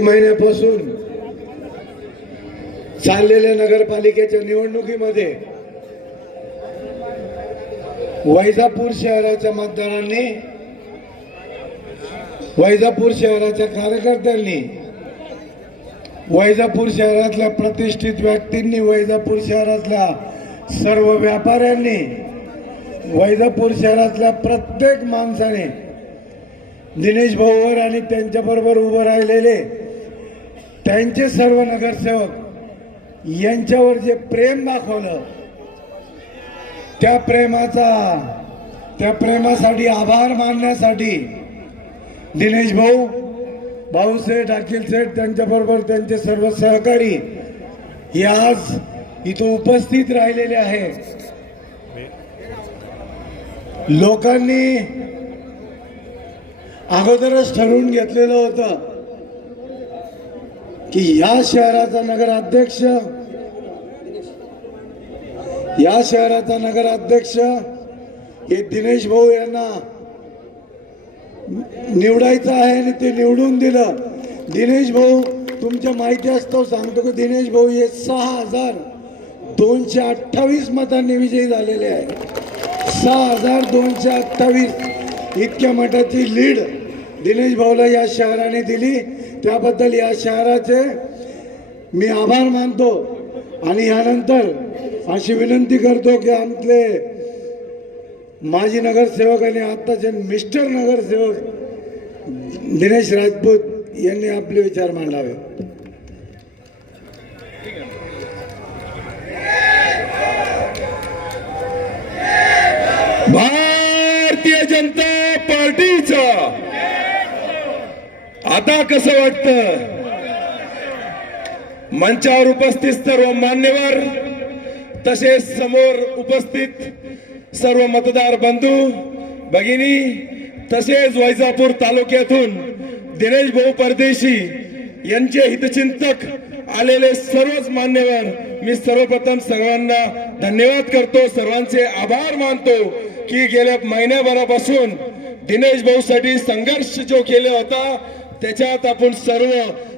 महिन्यापासून चाललेल्या नगरपालिकेच्या निवडणुकीमध्ये वैजापूर शहराच्या मतदारांनी, वैजापूर शहराच्या कार्यकर्त्यांनी, वैजापूर शहरातल्या प्रतिष्ठित व्यक्तींनी, वैजापूर शहरातल्या सर्व व्यापाऱ्यांनी, वैजापूर शहरातल्या प्रत्येक माणसाने दिनेश भाऊवर आणि त्यांच्याबरोबर उभं राहिलेले त्यांचे सर्व नगरसेवक यांच्यावर जे प्रेम दाखवलं, त्या प्रेमासाठी आभार मानण्यासाठी दिनेश भाऊ, भाऊसेठ, अखिल सेठ, त्यांच्याबरोबर त्यांचे सर्व सहकारी हे आज इथं उपस्थित राहिलेले आहे. लोकांनी अगोदरच ठरवून घेतलेलं होतं की या शहराचा नगराध्यक्ष हे दिनेश भाऊ यांना निवडायचं आहे आणि ते निवडून दिलं. दिनेश भाऊ, तुमच्या माहिती असतो सांगतो की दिनेश भाऊ हे 6228 मतांनी विजयी झालेले आहे. 6228 इतक्या मताची लीड दिनेश भाऊला या शहराने दिली. त्याबद्दल या शहराचे मी आभार मानतो आणि यानंतर अशी विनंती करतो की आमचे माजी नगरसेवक आणि आत्ताचे मिस्टर नगरसेवक दिनेश राजपूत यांनी आपले विचार मांडावे. भारतीय जनता पार्टीचा आता कसं वाटतं? मंचावर उपस्थित सर्व मान्यवर, तसेच समोर उपस्थित सर्व मतदार बंधू भगिनी, तसेच वैजापूर तालुक्यातून दिनेश भाऊ परदेशी यांचे हितचिंतक आलेले सर्वच मान्यवर, मी सर्वप्रथम सर्वांना धन्यवाद करतो, सर्वांचे आभार मानतो की गेल्या महिन्याभरापासून दिनेश भाऊ साठी संघर्ष जो केला होता त्याच्यात आपण सर्व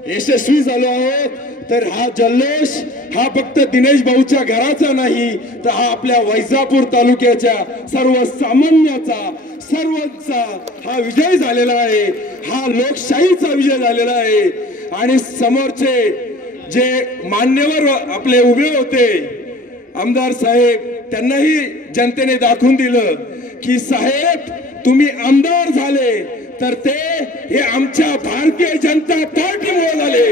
यशस्वी झालो आहोत. तर हा जल्लोष हा फक्त दिनेश भाऊच्या घराचा नाही, तर हा आपल्या वैजापूर तालुक्याच्या सर्वसामान्याचा, सर्वांचा हा विजय झालेला आहे. हा लोकशाहीचा विजय झालेला आहे. आणि समोरचे जे मान्यवर आपले उभे होते आमदार साहेब, त्यांनाही जनतेने दाखवून दिलं की साहेब तुम्ही आमदार झाले तर ते हे आमच्या भारतीय जनता पार्टीमुळे झाले.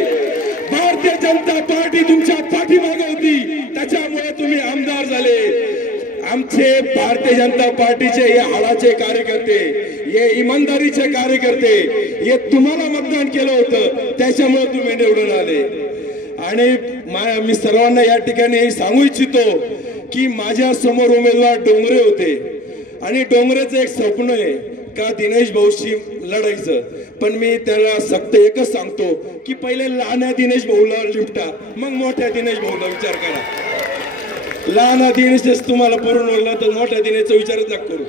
भारतीय जनता पार्टी तुमच्या पाठीमागे होती, त्याच्यामुळे तुम्ही आमदार झाले. आमचे भारतीय जनता पार्टीचे हे हाडाचे कार्यकर्ते, हे इमानदारीचे कार्यकर्ते, हे तुम्हाला मतदान केलं होतं, त्याच्यामुळे तुम्ही निवडून आले. आणि मी सर्वांना या ठिकाणी सांगू इच्छितो की माझ्या समोर उमेदवार डोंगरे होते आणि डोंगरेचं एक स्वप्न आहे का दिनेश भाऊशी लढायचं. पण मी त्याला फक्त एकच सांगतो की पहिले लहान दिनेश भाऊला लिपटा, मग मोठ्या दिनेश भाऊला विचार करा. लहान दिनेश तुम्हाला पूर्ण होईल तर मोठ्या दिनेशचा विचारच नका करू.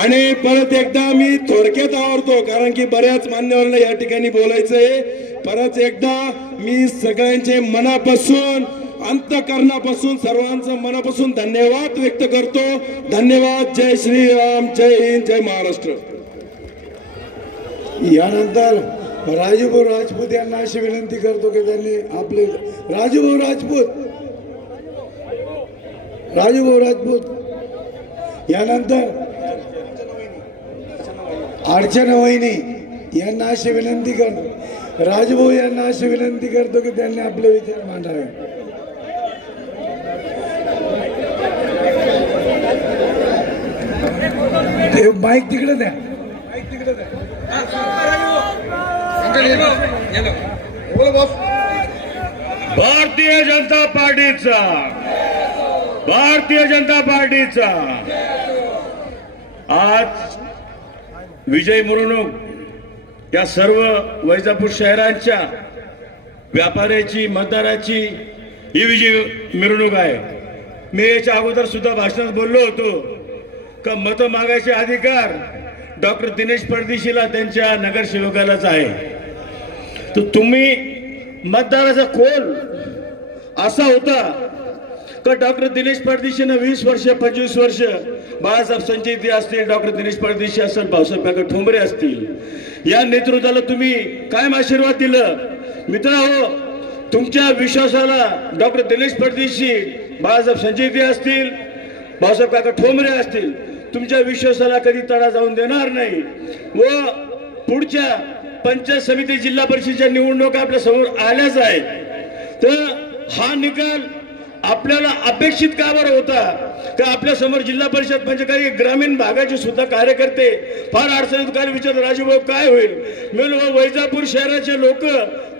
आणि परत एकदा मी थोडक्यात आवडतो कारण की बऱ्याच मान्यवरांना या ठिकाणी बोलायचंय. परत एकदा मी सगळ्यांचे मनापासून, अंतःकरणापासून, सर्वांचं मनापासून धन्यवाद व्यक्त करतो. धन्यवाद. जय श्रीराम, जय हिंद, जय महाराष्ट्र. यानंतर राजूभाऊ राजपूत यांना अशी विनंती करतो की त्यांनी आपले राजूभाऊ राजपूत यानंतर अर्चना वहिनी यांना अशी विनंती करतो, राजभाऊ यांना अशी विनंती करतो की त्यांनी आपले विचार मांडावे. माईक तिकडे द्या. भारतीय जनता पार्टीचा, भारतीय जनता पार्टीचा आज विजय मिरवणूक या सर्व वैजापूर शहरांच्या व्यापाऱ्याची, मतदाराची ही विजय मिरवणूक आहे. मी याच्या अगोदर सुद्धा भाषणात बोललो होतो का मत मागायचे अधिकार डॉक्टर दिनेश परदेशीला त्यांच्या नगरसेवकालाच आहे. तर तुम्ही मतदाराचा कोल असा होता का डॉक्टर दिनेश परदेशीनं 20 वर्ष 25 वर्ष बाळासाहेब संचेती असतील, डॉक्टर दिनेश परदेशी असेल, भाऊसाहेब काका ठोंबरे असतील, या नेतृत्वाला तुम्ही कायम आशीर्वाद दिलं. मित्रांनो, तुमच्या विश्वासाला डॉक्टर दिनेश परदेशी, बाळासाहेब संचेती असतील, भाऊसाहेब काका ठोंबरे असतील, तुमच्या विश्वासाला कधी तडा जाऊन देणार नाही. व पुढच्या पंचायत समिती जिल्हा परिषदेच्या निवडणुका आपल्या समोर आल्याच आहेत. तर हा निकाल आपल्याला अपेक्षित का बरं होता का आपल्या समोर जिल्हा परिषद म्हणजे काही ग्रामीण भागाचे सुद्धा कार्यकर्ते फार अडचणीत काय विचारतात, राजूभाऊ काय होईल. मी वैजापूर शहराचे लोक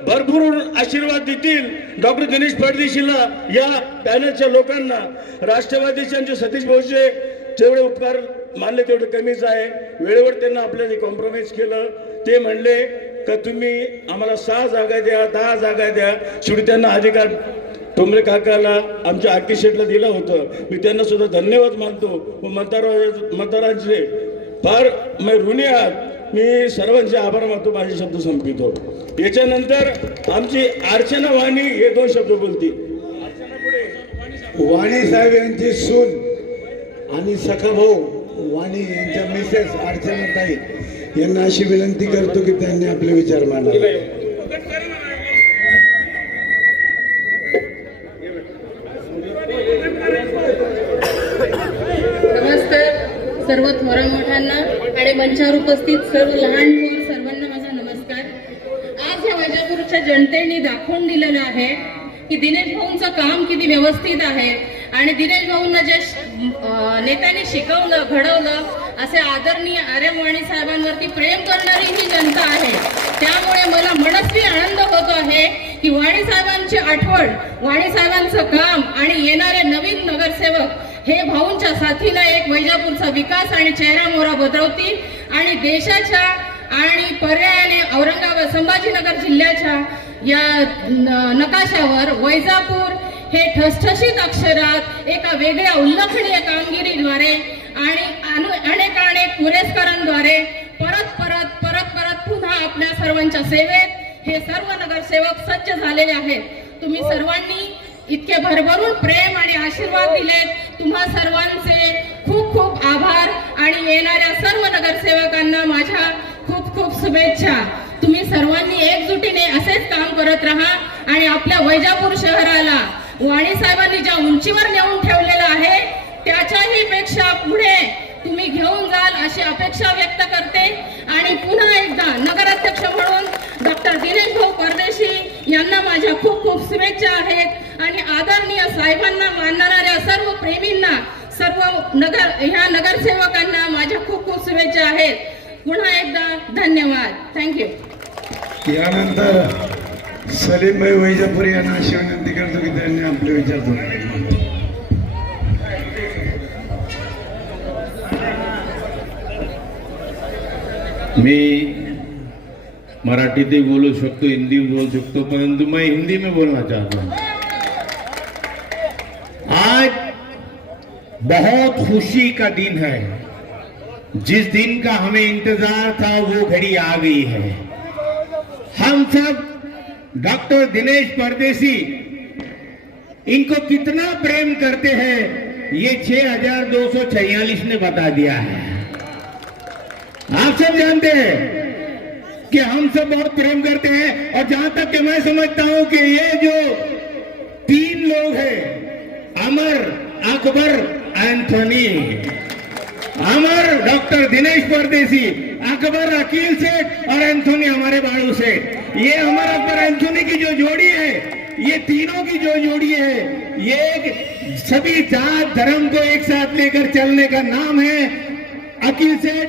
भरभरून आशीर्वाद देतील डॉक्टर दिनेश परदेशीला, या पॅनलच्या लोकांना. राष्ट्रवादीचे आमचे सतीश भाऊचे जेवढे उपकार मानले तेवढे कमीच आहे. वेळेवर त्यांना आपल्याला कॉम्प्रोमाइज केलं. ते म्हणले का तुम्ही आम्हाला 6 जागा द्या, 10 जागा द्या. शेवटी त्यांना अधिकार ठोंबरे काकाला, आमच्या आकी शेटला दिलं होतं. मी त्यांना सुद्धा धन्यवाद मानतो. व मतदारांचे फार ऋणी आहात. मी सर्वांचे आभार मानतो. माझे शब्द संपितो. याच्यानंतर आमची अर्चना वाणी हे 2 शब्द बोलतील. वाणी साहेब यांची सून आणि सखा भाऊ वाणी यांच्या मिसेस अर्चनाताई यांना अशी विनंती करतो की त्यांनी आपले विचार मांडावे. नमस्कार सर्व थोर मोठ्यांना आणि मंचावर उपस्थित सर्व लहान थोर सर्वांना माझा नमस्कार. आज या वैजापूरच्या जनतेने दाखवून दिलेलं आहे की दिनेश भाऊंचं काम किती व्यवस्थित आहे आणि दिनेश भाऊंना जे नेत्यांनी शिकवलं, घडवलं, असे आदरणीय आर्यम वाणी साहेबांवरती प्रेम करणारी ही जनता आहे. त्यामुळे मला मनस्वी आनंद होतो आहे की वाणी साहेबांची आठवण, वाणी साहेबांचं काम आणि येणारे नवीन नगरसेवक हे भाऊंच्या साथीनं एक वैजापूरचा विकास आणि चेहरा मोहरा बदलवतील आणि देशाच्या आणि पर्यायाने औरंगाबाद संभाजीनगर जिल्ह्याच्या या नकाशावर वैजापूर हे ठसठशीत अक्षरात एका वेगळ्या उल्लेखनीय कामगिरीद्वारे आणि अनेक पुरस्कारांद्वारे परत पुन्हा आपल्या सर्वांच्या सेवेत हे सर्व नगरसेवक सज्ज झालेले आहेत. तुम्ही सर्वांनी इतके भरभरून प्रेम आणि आशीर्वाद दिलेत. तुम्हा सर्वांचे खूप खूप आभार आणि येणाऱ्या सर्व नगरसेवकांना माझ्या खूप खूप शुभेच्छा. तुम्ही सर्वांनी एकजुटीने असेच काम करत राहा आणि आपल्या वैजापूर शहराला वाणी साहेबांनी ज्या उंचीवर नेऊन ठेवलेलं आहे त्याच्याही पेक्षा पुढे तुम्ही घेऊन जाल अशी अपेक्षा व्यक्त करते. आणि पुन्हा एकदा नगराध्यक्ष म्हणून डॉक्टर दिनेश भाऊ परदेशी यांना माझ्या खूप खूप शुभेच्छा आहेत आणि आदरणीय साहेबांना मानणाऱ्या सर्व प्रेमींना, सर्व ह्या नगरसेवकांना माझ्या खूप खूप शुभेच्छा आहेत. पुन्हा एकदा धन्यवाद. थँक्यू. यानंतर सलीमभाई वैजापूर यांना अशी विनंती करतो की त्यांनी आपले विचार सांगावे. मैं मराठी भी बोल सकता, हिंदी भी बोल सकता, परंतु मैं हिंदी में बोलना चाहता हूं. आज बहुत खुशी का दिन है. जिस दिन का हमें इंतजार था वो घड़ी आ गई है. हम सब डॉक्टर दिनेश परदेशी इनको कितना प्रेम करते हैं ये 6246 ने बता दिया है. आप सब जानते हैं कि हम सब बहुत प्रेम करते हैं. और जहां तक कि मैं समझता हूं कि ये जो 3 लोग हैं, अमर, अकबर, एंथोनी, अमर डॉक्टर दिनेश परदेशी, अकबर अकील सेठ और एंथोनी हमारे बाड़ू सेठ, ये अमर अकबर एंथोनी की जो जोड़ी है, ये तीनों की जो जोड़ी है, ये सभी जात धर्म को एक साथ लेकर चलने का नाम है. अकील सेठ,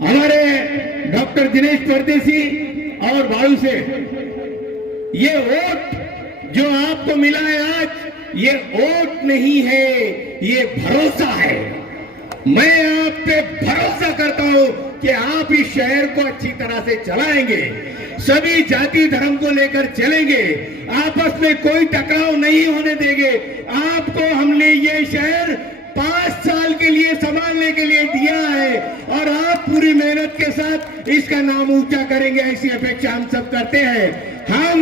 हमारे डॉक्टर दिनेश परदेशी और बाड़ू सेठ, ये वोट जो आपको मिला है आज, ये वोट नहीं है, ये भरोसा है. मैं आप पे भरोसा करता हूं कि आप इस शहर को अच्छी तरह से चलाएंगे, सभी जाति धर्म को लेकर चलेंगे, आपस में कोई टकराव नहीं होने देंगे. आपको हमने ये शहर 5 साल के लिए संभालने के लिए दिया है और आप पूरी मेहनत के साथ इसका नाम ऊंचा करेंगे, ऐसी अपेक्षा हम सब करते हैं। हम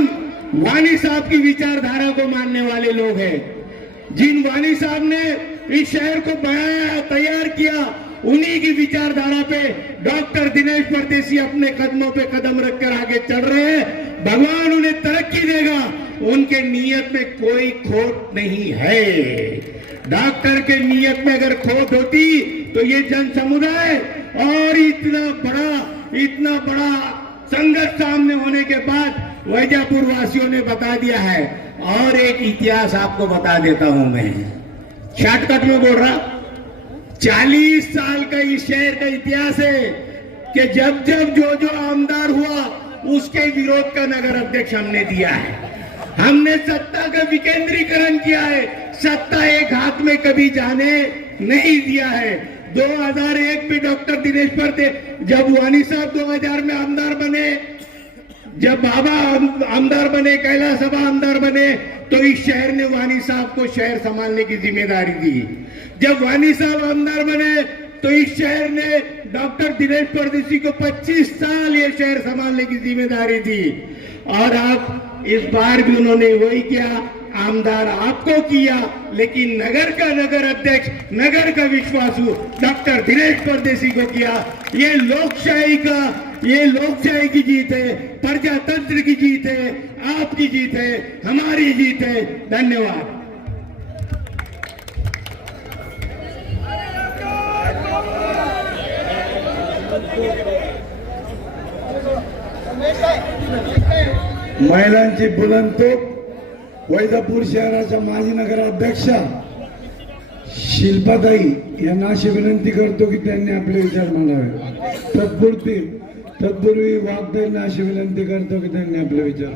वानी साहब की विचारधारा को मानने वाले लोग हैं। जिन वानी साहब ने इस शहर को बनाया, तैयार किया, उन्हीं की विचारधारा पे डॉक्टर दिनेश परदेसी अपने कदमों पे कदम रखकर आगे चल रहे हैं। भगवान उन्हें तरक्की देगा, उनके नियत में कोई खोट नहीं है। डॉक्टर के नियत में अगर खोट होती तो ये जन समुदाय और इतना बड़ा संघर्ष सामने होने के बाद वैजापुर वासियों ने बता दिया है। और एक इतिहास आपको बता देता हूं मैं, शॉर्टकट में बोल रहा, 40 साल का इस शहर का इतिहास है कि जब जब जो आमदार हुआ उसके विरोध का नगर अध्यक्ष हमने दिया है। हमने सत्ता का विकेंद्रीकरण किया है, सत्ता एक हाथ में कभी जाने नहीं दिया है। 2001 में डॉक्टर दिनेश परदेसी, जब वानी साहब 2000 में आमदार बने, जब बाबा आमदार बने, कैलाश सभा आमदार बने, तो इस शहर ने वानी साहब को शहर संभालने की जिम्मेदारी दी। जब वानी साहब आमदार बने तो इस शहर ने डॉक्टर दिनेश परदेसी को 25 साल ये शहर संभालने की जिम्मेदारी दी। और अब इस बार भी उन्होंने वही किया, आमदार आपको किया, लेकिन नगर का नगर अध्यक्ष, नगर का विश्वासु डॉक्टर दिनेश परदेसी को किया। ये लोकशाही की जीत है, प्रजातंत्र की जीत है, आपकी जीत है, हमारी जीत है। धन्यवाद। महिलांची बुलंदतोप वैजापूर शहराच्या माजी नगराध्यक्षा शिल्पाताई यांना अशी विनंती करतो की त्यांनी आपले विचार मांडावे। तत्पूर्वी वाघताईंना अशी विनंती करतो की त्यांनी आपले विचार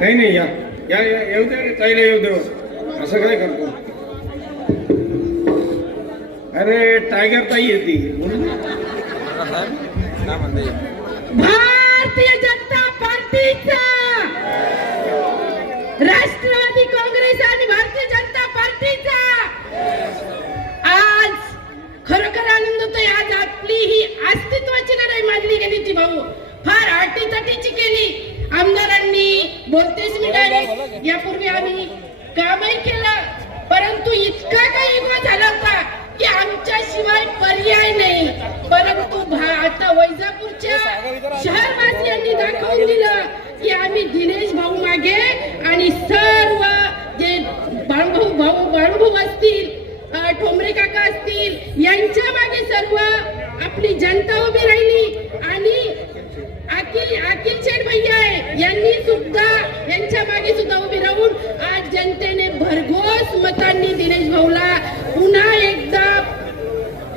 नाही या येऊ दे, ताईला येऊ दे, असं काय करतो? अरे टायगर ताई येते, भारतीय जनता पार्टीचा, राष्ट्रवादी काँग्रेस आणि भारतीय जनता पार्टीचा आज खरोखर आनंद होतोय। आज आपली ही अस्तित्वाची लढाई मानली गेली ती भाऊ फार अटीतटीची केली। आमदारांनी बोलतेच मिळाली, यापूर्वी आम्ही कामही केलं, परंतु इतका काही युवा झाला होता की आमच्याशिवाय पर्याय नाही। परंतु आता वैजापूरच्या शहरवासियांनी दाखवून दिलं की आम्ही दिनेश भाऊ मागे आणि सर्व जे बाळूभाऊ असतील, ठोंबरे काका असतील, यांच्या मागे सर्व आपली जनता उभी राहिली। आणि अखिल शेठ भैया आहे, यांनी सुद्धा यांच्या मागे सुद्धा उभी राहून आज जनतेने भरघोस मतांनी दिनेश भाऊला पुन्हा एकदा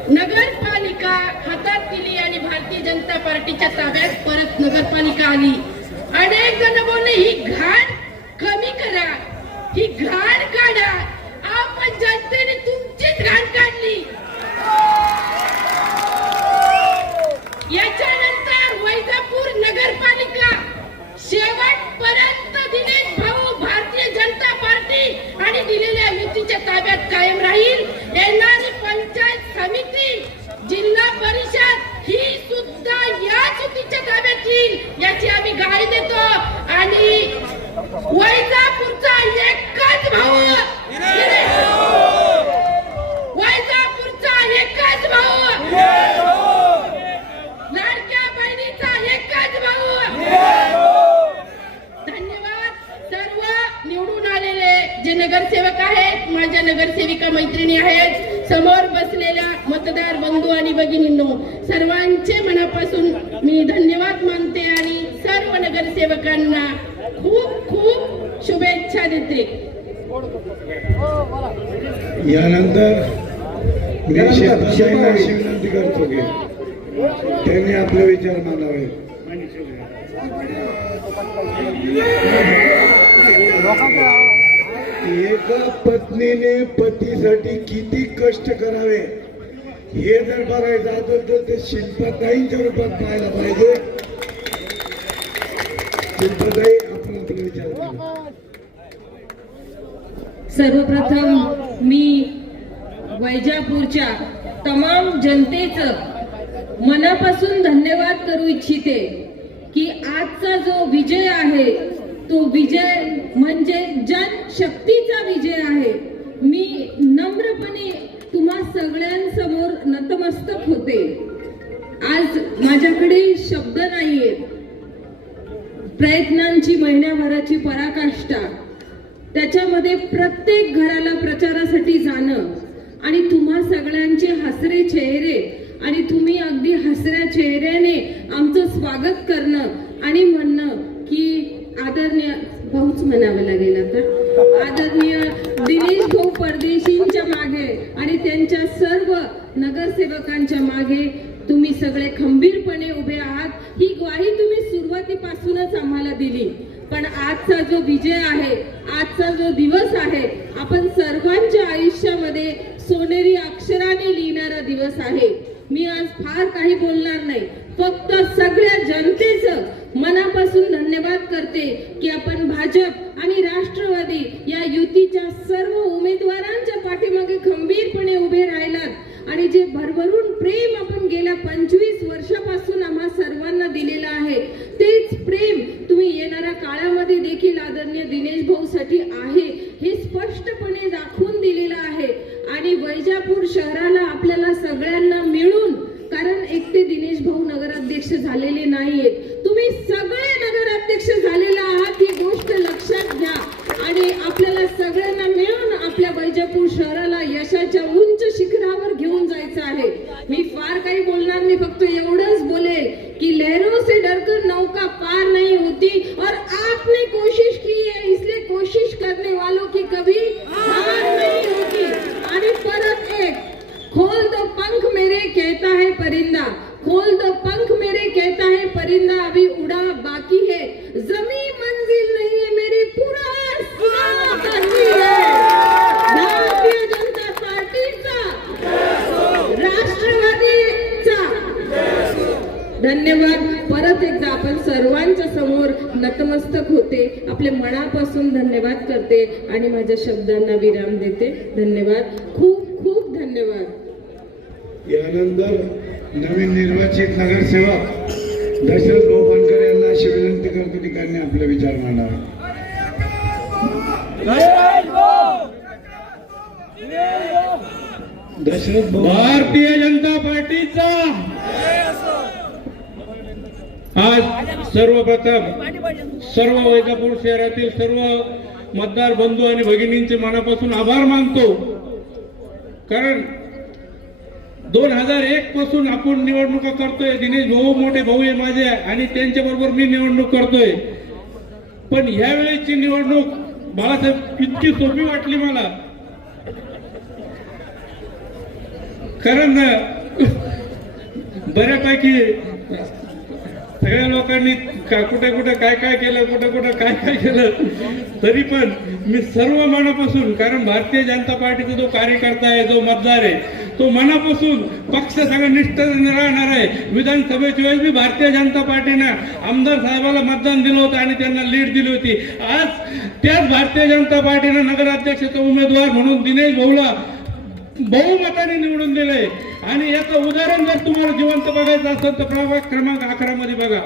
नगरपालिका हातात दिली आणि भारतीय जनता पार्टीच्या ताब्यात परत नगरपालिका आली। अनेक जण बोलले ही घाण कमी करा, ही घाण काढा, आपण जनतेने तुमचीच घाण काढली। याच्यानंतर वैजापूर नगरपालिका शेवटपर्यंत दिनेश भाऊ, भारतीय जनता पार्टी आणि दिलेल्या युतीच्या ताब्यात कायम राहील। येणारी पंचायत समिती, जिल्हा परिषद ही सुद्धा या युतीच्या ताब्यात येईल याची आम्ही ग्वाही देतो। आणि वैजापूरचा एकच भाऊ, वैजापूरचा एकच भाऊ, लाडक्या बहिणीचा एकच भाऊ। धन्यवाद। सर्व निवडून आलेले जे नगरसेवक आहेत, माझ्या नगरसेविका मैत्रिणी आहेत, समोर बसलेल्या मतदार बंधू आणि भगिनींनो, सर्वांचे मनापासून मी धन्यवाद मानते आणि सर्व नगरसेवकांना खूप खूप शुभेच्छा देते। यानंतर मी शिल्पाताईंना अशी विनंती करतो की त्यांनी आपले विचार मांडावे। एका पत्नीने पतीसाठी किती कष्ट करावे हे जर बघायचं असेल तर ते शिल्पाताईंच्या रूपात पाहायला पाहिजे। शिल्पाताई आपण आपले विचार करू। सर्वप्रथम मी वैजापूरच्या तमाम जनतेचं मनापासून धन्यवाद करू इच्छिते की आजचा जो विजय आहे तो विजय म्हणजे जनशक्तीचा विजय आहे. मी नम्रपणे तुम्हा सगळ्यांसमोर नतमस्तक होते. आज माझ्याकडे शब्द नाहीयेत. प्रयत्नांची महिन्याभराची पराकाष्ठा, त्याच्यामध्ये प्रत्येक घराला प्रचारासाठी जाणं आणि तुम्हा सगळ्यांचे हसरे चेहरे आणि तुम्ही अगदी हसऱ्या चेहऱ्याने आमचं स्वागत करणं आणि म्हणणं की आदरणीय भाऊच म्हणावं लागेल आता, आदरणीय दिनेश भाऊ परदेशींच्या मागे आणि त्यांच्या सर्व नगरसेवकांच्या मागे तुम्ही सगळे खंबीरपणे उभे आहात. ही ग्वाही तुम्ही सुरुवातीपासूनच आम्हाला दिली. पण आजचा जो विजय आहे, आजचा जो दिवस आहे, आपण सर्वांच्या आयुष्यामध्ये सोनेरी अक्षराने लिहिणारा दिवस आहे. मी आज फार काही बोलणार नाही, फक्त सगळ्या जनतेचं मनापासून धन्यवाद करते की आपण भाजप आणि राष्ट्रवादी या युतीच्या सर्व उमेदवारांच्या पाठीमागे खंबीरपणे उभे राहिलात आणि जे भरभरून प्रेम आपण गेल्या 25 वर्षापासून आम्हा सर्वांना दिलेलं आहे, तेच प्रेम तुम्ही येणाऱ्या काळामध्ये देखील आदरणीय दिनेश भाऊ साठी आहे हे स्पष्टपणे दाखवून दिलेलं आहे. आणि वैजापूर शहराला आपल्याला सगळ्यांना मिळून, कारण एकटे दिनेश भाऊ नगराध्यक्ष झालेले नाहीयेत, तुम्ही सगळे नगराध्यक्ष झालेले आहात ही गोष्ट लक्षात घ्या. आणि आपल्याला सगळ्यांना मिळून आपल्या वैजापूर शहराला यशाच्या उंच शिखरावर घेऊन जायचं आहे. मी फार काही बोलणार नाही, फक्त एवढंच बोलेल की लहरों से डरकर नौका पार नहीं होती और आपने कोशिश की है, इसलिए कोशिश करने वालों की कभी हार नहीं होती. आणि परत एक, खोल दो पंख मेरे कहता है परिंदा, खोल दो पंख मेरे कहता है परिंदा, अभी उड़ा बाकी है, जमी मंजिल नहीं है मेरी पूरा करनी है. भारतीय जनता पार्टीचा, राष्ट्रवादीचा धन्यवाद. परत एकदा आपण सर्वांच्या समोर नतमस्तक होते, आपल्या मनापासून धन्यवाद करते आणि माझ्या शब्दांना विराम देते. धन्यवाद, खूप खूप धन्यवाद. यानंतर नवीन निर्वाचित नगरसेवक दशरथ भाऊ बनकर यांना अशी विनंती करतो की त्यांनी आपले विचार मांडावे. दशरथ भाऊ. भारतीय जनता पार्टीचा आज सर्वप्रथम सर्व वैजापूर शहरातील सर्व मतदार बंधू आणि भगिनींचे मनापासून आभार मानतो. कारण 2001 पासून आपण निवडणुका करतोय. दिनेश भाऊ मोठे भाऊ आहे माझे आणि त्यांच्या बरोबर मी निवडणूक करतोय. पण ह्या वेळेची निवडणूक बाळासाहेब इतकी सोपी वाटली मला, कारण बऱ्यापैकी सगळ्या लोकांनी कुठे कुठे काय काय केलं, कुठे कुठे काय काय केलं, तरी पण मी सर्व मनापासून, कारण भारतीय जनता पार्टीचा जो कार्यकर्ता आहे, जो मतदार आहे, तो मनापासून पक्ष सगळा निष्ठ राहणार आहे. विधानसभेच्या वेळेस मी भारतीय जनता पार्टीनं आमदार साहेबाला मतदान दिलं होतं आणि त्यांना लीड दिली होती. आज त्याच भारतीय जनता पार्टीनं नगराध्यक्षाचा उमेदवार म्हणून दिनेश भाऊला बहुमताने निवडून दिले. आणि याचं उदाहरण जर तुम्हाला जिवंत बघायचं असेल तर प्रभाग क्रमांक 11 मध्ये बघा.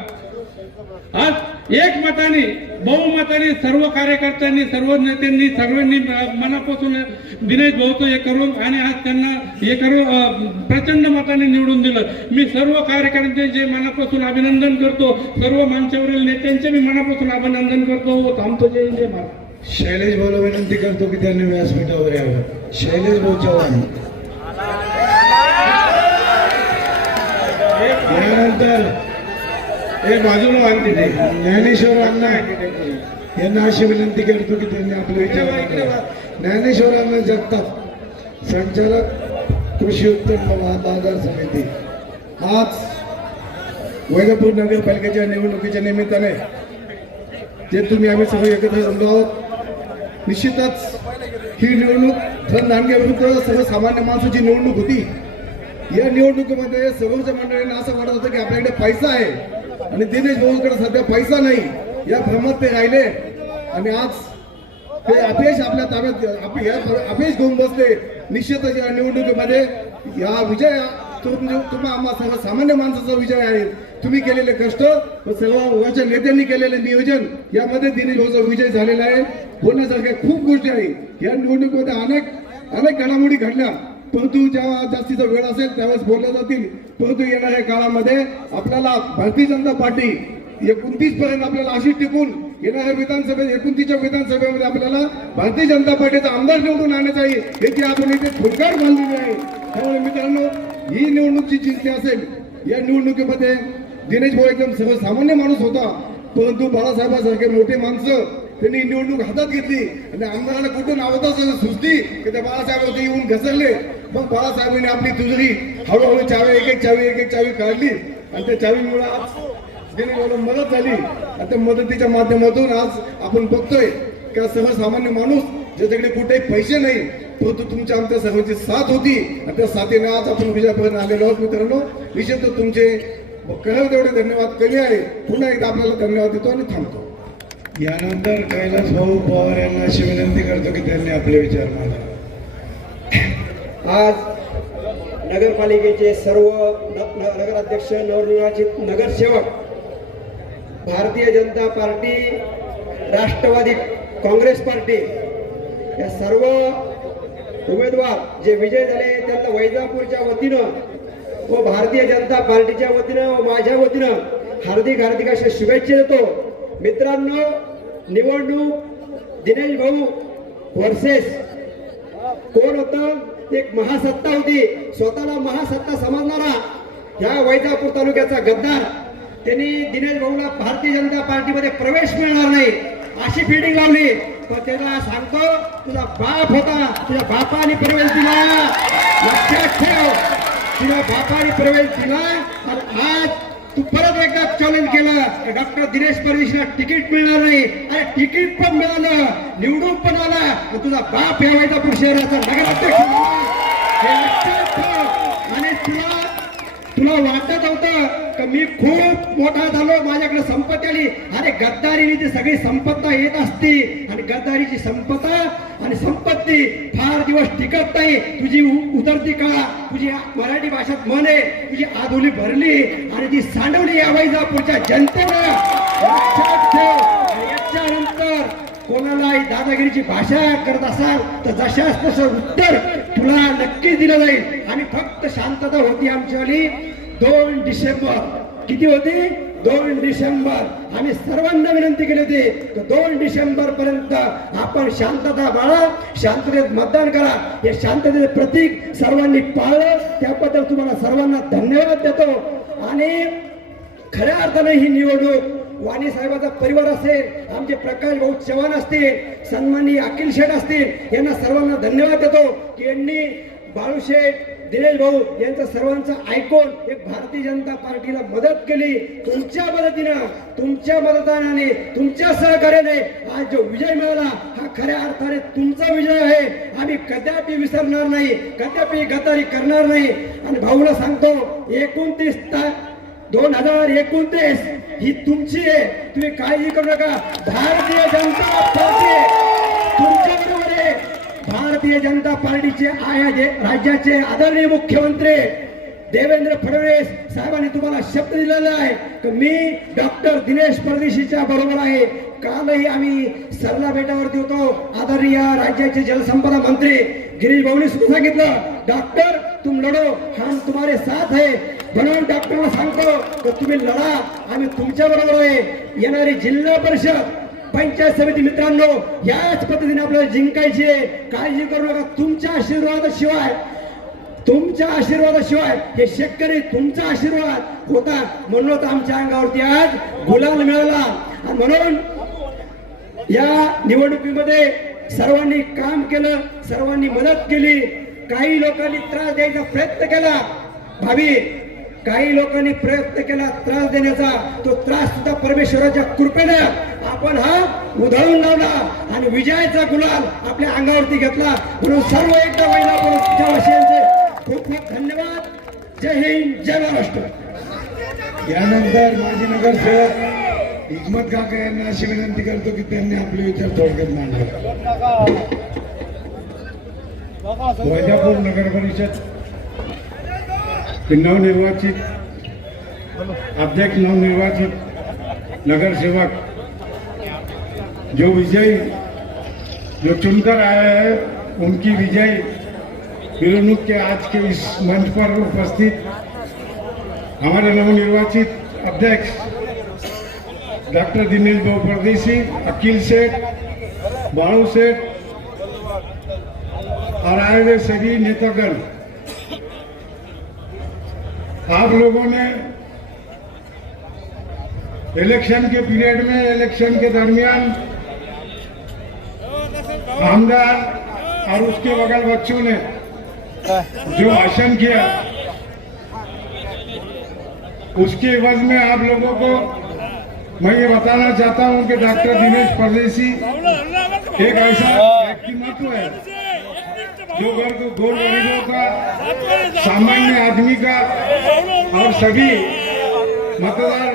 आज एकमताने बहुमताने सर्व कार्यकर्त्यांनी, सर्व नेत्यांनी, सर्वांनी मनापासून दिनेश भाऊचं हे करून आणि आज त्यांना हे करून प्रचंड मताने निवडून दिलं. मी सर्व कार्यकर्त्यांचे मनापासून अभिनंदन करतो. सर्व मंचावरील नेत्यांचे मी मनापासून अभिनंदन करतो. थांबतो. जय जय महाराज. शैलेश भाऊला विनंती करतो की त्यांनी व्यासपीठावर यावं. शैलेश भाऊ चव्हाण. यानंतर एक बाजूला बांधते ज्ञानेश्वर अण्णा यांना अशी विनंती करतो की त्यांनी आपले विचार मांडावे. ज्ञानेश्वर अण्णा जगताप, संचालक कृषी उत्पन्न बाजार समिती. आज वैजापूर नगरपालिकेच्या निवडणुकीच्या निमित्ताने जे तुम्ही आम्ही सगळे एकत्र जमलो आहोत, निश्चितच ही निवडणूक धन दांडग्याविरुद्ध सर्वसामान्य माणसाची निवडणूक होती. या निवडणुकीमध्ये सर्वोच्च मंडळींना असं वाटत होतं की आपल्याकडे पैसा आहे आणि दिनेश भाऊंकडे सध्या पैसा नाही, या भ्रमात ते राहिले. आणि आज हे अपयश आपल्या ताब्यात अपयश घेऊन बसले. निश्चितच या निवडणुकीमध्ये या विजय तुम्हा आम्हा सर्व सामान्य माणसाचा विजय आहे. तुम्ही केलेले कष्ट व सर्व वर्गाच्या नेत्यांनी केलेले नियोजन यामध्ये दिनेश भाऊचा विजय झालेला आहे. बोलण्यासारख्या खूप गोष्टी आहे. या निवडणुकीमध्ये अनेक घडामोडी घडल्या, परंतु जेव्हा जास्तीचा वेळ असेल त्यावेळेस बोलल्या जातील. परंतु येणाऱ्या काळामध्ये आपल्याला भारतीय जनता पार्टी 29 पर्यंत आपल्याला अशी टिकून येणाऱ्या विधानसभेत 29च्या विधानसभेमध्ये आपल्याला भारतीय जनता पार्टीचा आमदार निवडून आणायचा आहे. याची आपण इथे फुलकाड बांधलेली आहे. त्यामुळे मित्रांनो, ही निवडणूकची जिंकली असेल. या निवडणुकीमध्ये दिनेश भाऊ एकदम सर्वसामान्य माणूस होता, परंतु बाळासाहेबांसारखे मोठे माणसं त्यांनी निवडणूक हातात घेतली आणि आमदाराला कुठून आवडत सुचली की त्या बाळासाहेबांचे येऊन घसरले. मग बाळासाहेबांनी आपली तुझरी हळूहळू चावी एक एक चावी काढली आणि त्या चावीमुळे आज दिनेश भाऊला मदत झाली. आणि त्या मदतीच्या माध्यमातून आज आपण बघतोय का सर्वसामान्य माणूस ज्याच्याकडे कुठेही पैसे नाही, परंतु तुमच्या आमच्या सर्वांची साथ होती आणि त्या साथीने आज आपण विजयापर्यंत आलेलो आहोत. मित्रांनो, निश्चितच तुमचे करावे तेवढे धन्यवाद कमी आहे. पुन्हा एकदा आपल्याला धन्यवाद देतो आणि थांबतो. यानंतर कैलास भाऊ पवार यांना अशी विनंती करतो की त्यांनी आपले विचार मांडावे. आज नगरपालिकेचे सर्व नगराध्यक्ष, नवनिर्वाचित नगरसेवक, भारतीय जनता पार्टी, राष्ट्रवादी काँग्रेस पार्टी या सर्व उमेदवार जे विजय झाले त्यांना वैजापूरच्या वतीनं व भारतीय जनता पार्टीच्या वतीनं व माझ्या वतीनं हार्दिक अशा शुभेच्छा देतो. मित्रांनो, निवडणूक दिनेश भाऊ वर्सेस कोण होतं? एक महासत्ता होती, स्वतःला महासत्ता समजणारा ह्या वैजापूर तालुक्याचा गद्दार. त्यांनी दिनेश भाऊला भारतीय जनता पार्टीमध्ये प्रवेश मिळणार नाही अशी फिडिंग लावली. पण त्याला सांगतो, तुझा बाप होता, तुझ्या बापाने प्रवेश दिला, लक्षात ठेव, तुझ्या बापाने प्रवेश दिला. आणि आज तू परत एकदा चॅलेंज केलं, डॉक्टर दिनेश परदेशीला तिकीट मिळणार नाही. अरे तिकीट पण मिळालं, निवडून पण आला, तुझा बाप या वैजापूर शहराचा नगराध्यक्ष झाला. हे लक्षात ठेव. आणि तुला वाटत होतं का मी खूप मोठा झालो, माझ्याकडे संपत्ती आली. अरे गद्दारीने ती सगळी संपत्ता येत असती आणि गद्दारीची संपत्ता आणि संपत्ती फार दिवस टिकत नाही. तुझी उतरती काळा, तुझी मराठी भाषेत म्हण आहे, तुझी आदोली भरली आणि ती सांडवली या वैजापूरच्या जनतेनं. लक्षात ठेव. याच्यानंतर कोणालाही दादागिरीची भाषा करत असाल तर जशाच तसं उत्तर तुला नक्की दिलं जाईल. आणि फक्त शांतता होती आमच्यावाली 2 डिसेंबर. किती होती? 2 डिसेंबर. आम्ही सर्वांना विनंती केली होती की 2 डिसेंबर पर्यंत आपण शांतता बाळा, शांततेत मतदान करा. हे शांततेचे प्रतीक सर्वांनी पाळलं, त्याबद्दल तुम्हाला सर्वांना धन्यवाद देतो. आणि खऱ्या अर्थाने ही निवडणूक वाणी साहेबांचा परिवार असेल, आमचे प्रकाश भाऊ चव्हाण असतील, सन्माननीय अखिल शेठ असतील, यांना सर्वांना धन्यवाद देतो की यांनी बाळूशेठ, दिनेश भाऊ यांचं सर्वांचं ऐकून एक भारतीय जनता पार्टीला मदत केली. तुमच्या मदतीनं, तुमच्या मतदानाने, तुमच्या सहकार्याने आज जो विजय मिळाला हा खऱ्या अर्थाने तुमचा विजय आहे. आम्ही कदापि विसरणार नाही, कदापि गद्दारी करणार नाही. आणि भाऊला सांगतो, 2029 ही तुमची आहे, तुम्ही काळजी करू नका. भारतीय जनता पार्टी तुमच्या बरोबर आहे. भारतीय जनता पार्टीचे राज्याचे आदरणीय मुख्यमंत्री देवेंद्र फडणवीस साहेबांनी तुम्हाला शब्द दिलेला आहे की मी डॉक्टर दिनेश परदेशीच्या बरोबर आहे. कालही आम्ही सरला बेटावरती होतो. आदरणीय राज्याचे जलसंपदा मंत्री गिरीश भाऊनी सुद्धा सांगितलं, डॉक्टर तुम लढो, हम तुम्हारे साथ है. म्हणून डॉक्टरला सांगतो की तुम्ही लढा, आम्ही तुमच्या बरोबर आहे. येणारी जिल्हा परिषद, पंचायत समिती मित्रांनो याच पद्धतीने आपल्याला जिंकायची आहे. काळजी करू नका. तुमच्या आशीर्वादाशिवाय हे शेतकरी तुमचा आशीर्वाद होता, म्हणूनच आमच्या अंगावरती आज गुलाल मिळाला. आणि म्हणून या निवडणुकीमध्ये सर्वांनी काम केलं, सर्वांनी मदत केली. काही लोकांनी त्रास द्यायचा प्रयत्न केला, भावी काही लोकांनी प्रयत्न केला त्रास देण्याचा. तो त्रास सुद्धा परमेश्वराच्या कृपेनं आपण हा उधळून लावला आणि विजयाचा गुलाल आपल्या अंगावरती घेतला. म्हणून सर्व एकदा वैजापूरच्या वासियांचे खूप खूप धन्यवाद. जय हिंद, जय महाराष्ट्र. यानंतर माजी नगरसेवक हिकमत काका यांना अशी विनंती करतो की त्यांनी आपले विचार थोडक्यात मांडावे. वैजापूर नगर परिषद के नवनिर्वाचित अध्यक्ष, नवनिर्वाचित नगरसेवक जो चुनकर आए हैं, उनकी विजय मिलनुक के आज के इस मंच पर उपस्थित हमारे नवनिर्वाचित अध्यक्ष डॉक्टर दिनेश भाऊ परदेसी, अकील सेठ, बाळू सेठ और आए हुए सभी नेतागण, आप लोगों ने इलेक्शन के पीरियड में, इलेक्शन के दरमियान आमदार और उसके बगल बच्चों ने जो भाषण किया, उसके एवज में आप लोगों को मैं ये बताना चाहता हूं कि डॉक्टर दिनेश परदेसी एक ऐसा व्यक्तिमत्व है जो गोर गरीबों का, सामान्य आदमी का और सभी मतदार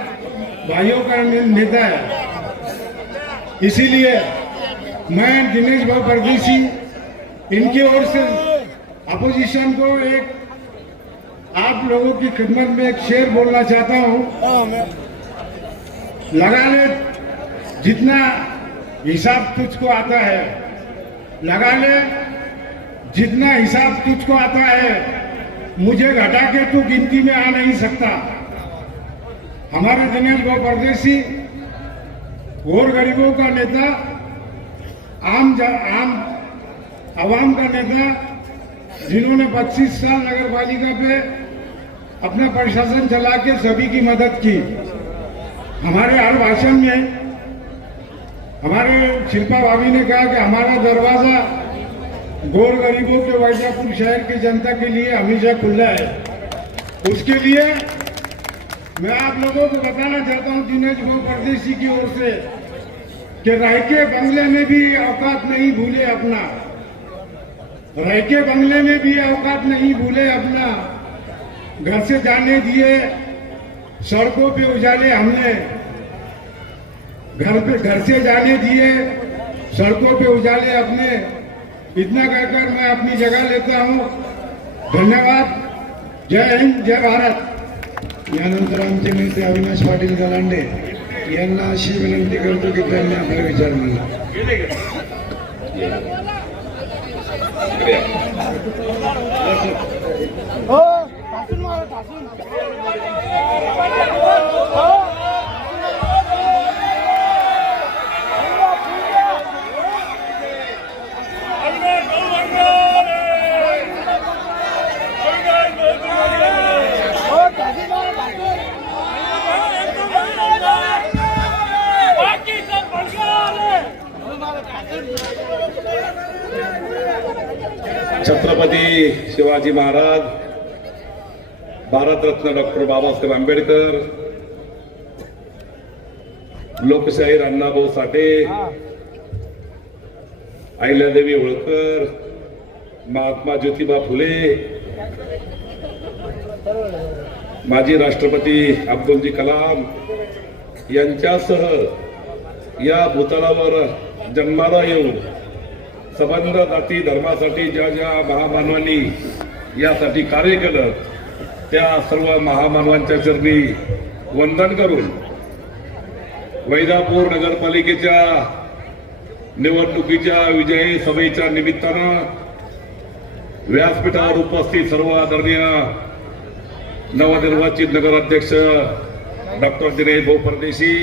भाइयों का नेता है। इसीलिए मैं दिनेश भाई परदेसी इनकी ओर से अपोजिशन को एक आप लोगों की खिदमत में एक शेर बोलना चाहता हूं। लगा ले जितना हिसाब तुझको आता है, लगा ले जितना हिसाब तुझको आता है, मुझे घटा के तू गिनती में आ नहीं सकता। हमारे दिनेश भाई परदेसी और गरीबों का नेता, आम आवाम का नेता, जिन्होंने 25 साल नगर पालिका पे अपना प्रशासन चला के सभी की मदद की। हमारे हर भाषण में हमारे शिल्पा भाभी ने कहा कि हमारा दरवाजा गोर गरीबों के वैजापुर शहर की जनता के लिए हमेशा खुला है। उसके लिए मैं आप लोगों को बताना चाहता हूं दिनेश भाई परदेसी की ओर से कि रायके बंगले में भी औकात नहीं भूले अपना, रायके बंगले में भी औकात नहीं भूले अपना। घर से जाने दिए, सड़कों पे उजाले हमने, घर से जाने दिए, सड़कों पे उजाले अपने। इतना कहकर मैं अपनी जगह लेता हूं। धन्यवाद। जय हिंद, जय भारत। यानंतर आमचे नेते अविनाश पाटील गलांडे यांना अशी विनंती करतो की त्यांनी आपले विचार मांडा. छत्रपती शिवाजी महाराज, भारतरत्न डॉक्टर बाबासाहेब आंबेडकर, लोकशाहीर अण्णाभाऊ साठे, अहिल्यादेवी होळकर, महात्मा ज्योतिबा फुले, माजी राष्ट्रपती अब्दुलजी कलाम यांच्यासह या भूतलावर जन्माला येऊन संबंध जाती धर्मासाठी ज्या ज्या महामानवांनी यासाठी कार्य केलं, त्या सर्व महामानवांच्या चरणी वंदन करून वैजापूर नगरपालिकेच्या निवडणुकीच्या विजयी सभेच्या निमित्तानं व्यासपीठावर उपस्थित सर्व आदरणीय नवनिर्वाचित नगराध्यक्ष डॉक्टर दिनेश भाऊ परदेशी,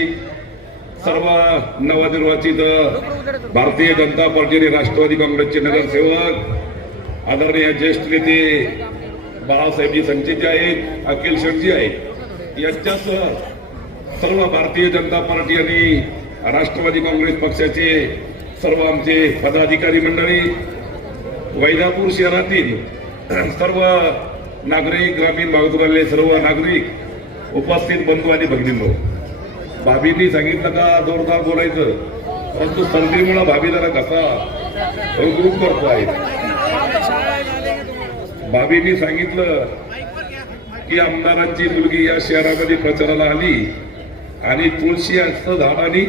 सर्व नवनिर्वाचित भारतीय जनता पार्टी आणि राष्ट्रवादी काँग्रेसचे नगरसेवक, आदरणीय ज्येष्ठ नेते बाळासाहेबजी संचितजी आहेत, अखिल शेठजी आहेत, यांच्यासह सर्व भारतीय जनता पार्टी आणि राष्ट्रवादी काँग्रेस पक्षाचे सर्व आमचे पदाधिकारी मंडळी, वैजापूर शहरातील सर्व नागरिक, ग्रामीण भागातून आलेले सर्व नागरिक, उपस्थित बंधू आणि भगिनींनो, भाभींनी सांगितलं का जोरदार बोलायचं, परंतु सर्दीमुळे भाभी जरा कसा रुगरुग करतो आहे. भाभींनी सांगितलं की आमदारांची मुलगी या शहरामध्ये प्रचाराला आली आणि तुळशीचं झाड आणि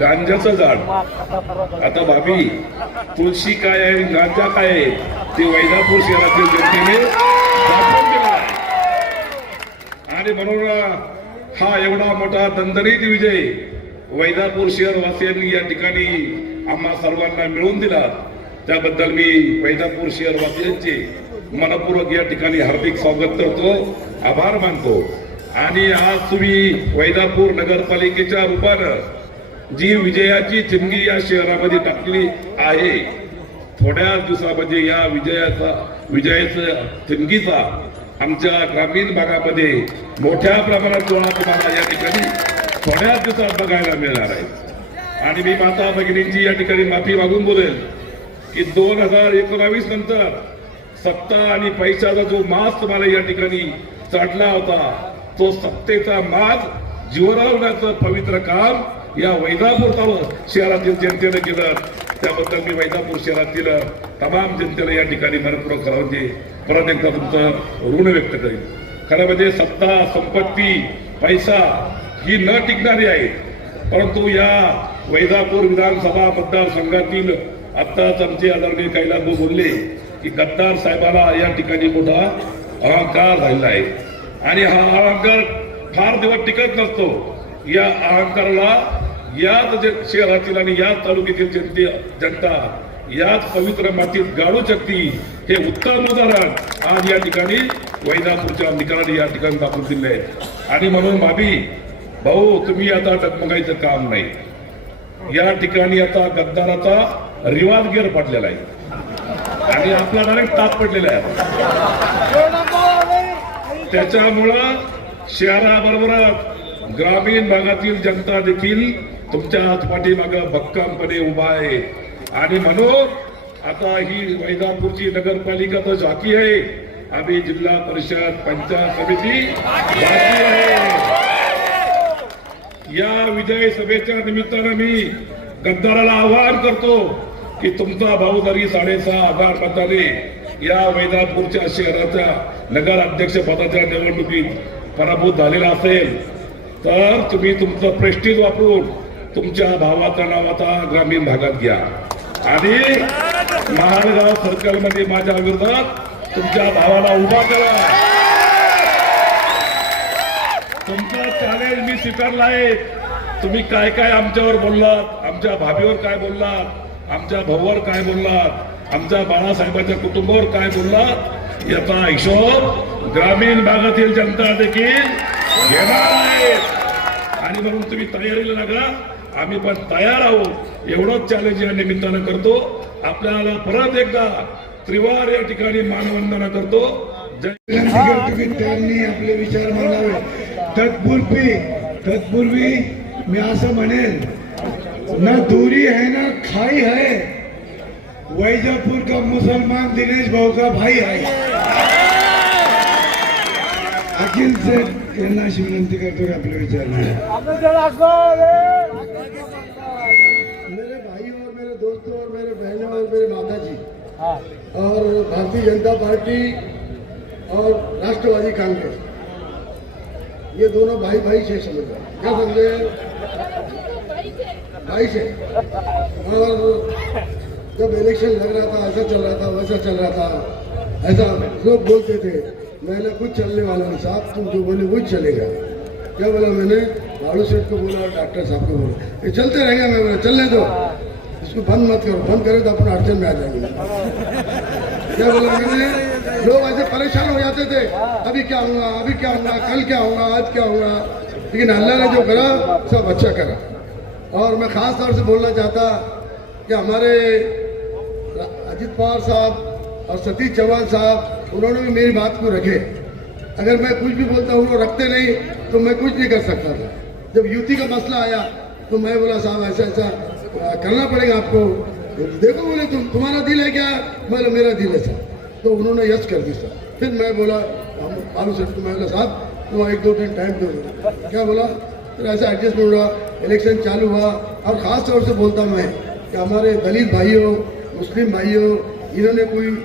गांजाचं झाड. आता भाभी तुळशी काय आहे गांजा काय आहे ते वैजापूर शहरातील जनतेने दाखवून दिलं आहे. आणि म्हणून हा एवढा मोठा दणदणीत विजय वैजापूर शहरवासियांनी या ठिकाणी आम्हा सर्वांना मिळवून दिला. त्याबद्दल मी वैजापूर शहरवासियांचे मनपूर्वक या ठिकाणी हार्दिक स्वागत करतो, आभार मानतो. आणि आज तुम्ही वैजापूर नगरपालिकेच्या रूपानं जी विजयाची चिमणी या शहरामध्ये टाकली आहे, थोड्याच दिवसामध्ये या विजयाचा चिमणीचा आमच्या ग्रामीण भागामध्ये मोठ्या प्रमाणात गोळा तुम्हाला या ठिकाणी थोड्याच दिवसात बघायला मिळणार आहे. आणि मी माता भगिनींची या ठिकाणी माफी मागून बोलेल की 2019 नंतर सत्ता आणि पैशाचा जो माज तुम्हाला या ठिकाणी चढला होता, तो सत्तेचा माज जीवनावण्याचं पवित्र काम या वैजापूर शहरातील जनतेनं केलं. त्याबद्दल मी वैजापूर शहरातील तमाम जनतेला या ठिकाणी मनपूर्वक म्हणजे परत एकदा तुमचं ऋण व्यक्त करेन. खरं म्हणजे सत्ता, संपत्ती, पैसा ही न टिकणारी आहे, परंतु या वैजापूर विधानसभा मतदारसंघातील आत्ताच आमचे आदरणीय कैलास भाऊ बोलले की गद्दार साहेबाला या ठिकाणी मोठा अहंकार झालेला आहे. आणि हा अहंकार फार दिवस टिकत नसतो. या अहंकाराला याच शहरातील आणि याच तालुक्यातील जनता याच पवित्र मातीत गाडू शकते, हे उत्तम उदाहरण आज या ठिकाणी वैजापूरच्या निकालाने या ठिकाणी दाखवून दिले आहे. आणि म्हणून भाभी भाऊ, तुम्ही आता डगमगायचं काम नाही. या ठिकाणी आता गद्दाराचा रिवाज गेर पडलेला आहे आणि आपला डायरेक्ट ताप पडलेला आहे. त्याच्यामुळं शहराबरोबर ग्रामीण भागातील जनता देखील तुमच्या पाठीमागं भक्कमपणे उभा आहे. आणि म्हणून आता ही वैजापूरची नगरपालिका तर झाकी आहे, आम्ही जिल्हा परिषद पंचायत समिती बाकी आहे. या विजय सभेच्या निमित्तानं मी गद्दाराला आवाहन करतो की तुमचा भाऊ जरी 6,500 मताने या वैजापूरच्या शहराच्या नगराध्यक्ष पदाच्या निवडणुकीत पराभूत झालेला असेल, तर तुम्ही तुमचं प्रेस्टीज वापरून तुमच्या भावाचा नावाचा ग्रामीण भागात घ्या आणि महालगाव सर्कलमध्ये माझ्या विरोधात तुमच्या भावाला उभा करा. तुमचं चॅलेंज मी स्वीकारलं आहे. तुम्ही काय काय आमच्यावर बोललात, आमच्या भाभीवर काय बोललात, आमच्या भाऊवर काय बोललात, आमच्या बाळासाहेबांच्या कुटुंबावर काय बोललात, याचा हिशोब ग्रामीण भागातील जनता देखील घेणार आहे. आणि म्हणून तुम्ही तयारीला लागा, आम्ही पण तयार आहोत. एवढंच चॅलेंज या निमित्तानं करतो. आपल्याला परत एकदा त्रिवार या ठिकाणी मानवंदना करतो. विनंती करतो की त्यांनी आपले विचार मांडावे. तत्पूर्वी मी असं म्हणेल, न दूरी है ना खाई है, वैजापुर का मुसलमान दिनेश भाऊ का भाई है. अखिल से यांना अशी विनंती करतो की आपले विचार मेरे भाई और मेरे दोस्तों और मेरे बहनों और मेरे माता जी और भारतीय जनता पार्टी और राष्ट्रवादी कांग्रेस, ये दोनों भाई भाई से समझ रहे, क्या समझे, भाई से. और जब इलेक्शन लग रहा था, ऐसा चल रहा था, वैसा चल रहा था, ऐसा लोग बोलते थे, मैंने कुछ चलने वाला नहीं साहब, तुम जो बोले वही चलेगा. क्या बोला मैंने, लालू सेठ को बोला और डॉक्टर साहब को बोला, ये चलते रहेगा. मैं बोला चलने दो, इसको बंद मत करो, बंद करो तो अपना अड़चन में आ जाएंगे. क्या बोला मैंने, लोग ऐसे परेशान हो जाते थे, अभी क्या होगा, अभी क्या होगा, कल क्या होगा, आज क्या होगा. लेकिन अल्लाह ने जो करा सब अच्छा करा. और मैं खास तौर से बोलना चाहता कि हमारे अजित पवार साहब और सतीश चौहान साहब, उन्होंने भी मेरी बात को रखे. अगर मैं कुछ भी बोलता हूँ वो रखते नहीं तो मैं कुछ नहीं कर सकता था. जब युति का मसला आया तो मैं बोला साहब ऐसा ऐसा करना पड़ेगा आपको. देखो बोले तुम्हारा दिल है क्या, मैं मेरा दिल है सर. तो उन्होंने यस कर दी सर. फिर मैं बोला लालू सेठ को, मैं बोला साहब तुम 1-2 दिन टाइम दो. क्या बोला, फिर ऐसा एडजस्टमेंट हुआ, इलेक्शन चालू हुआ. और ख़ास तौर से बोलता मैं कि हमारे दलित भाइयों, मुस्लिम भाइयों, इन्होंने कोई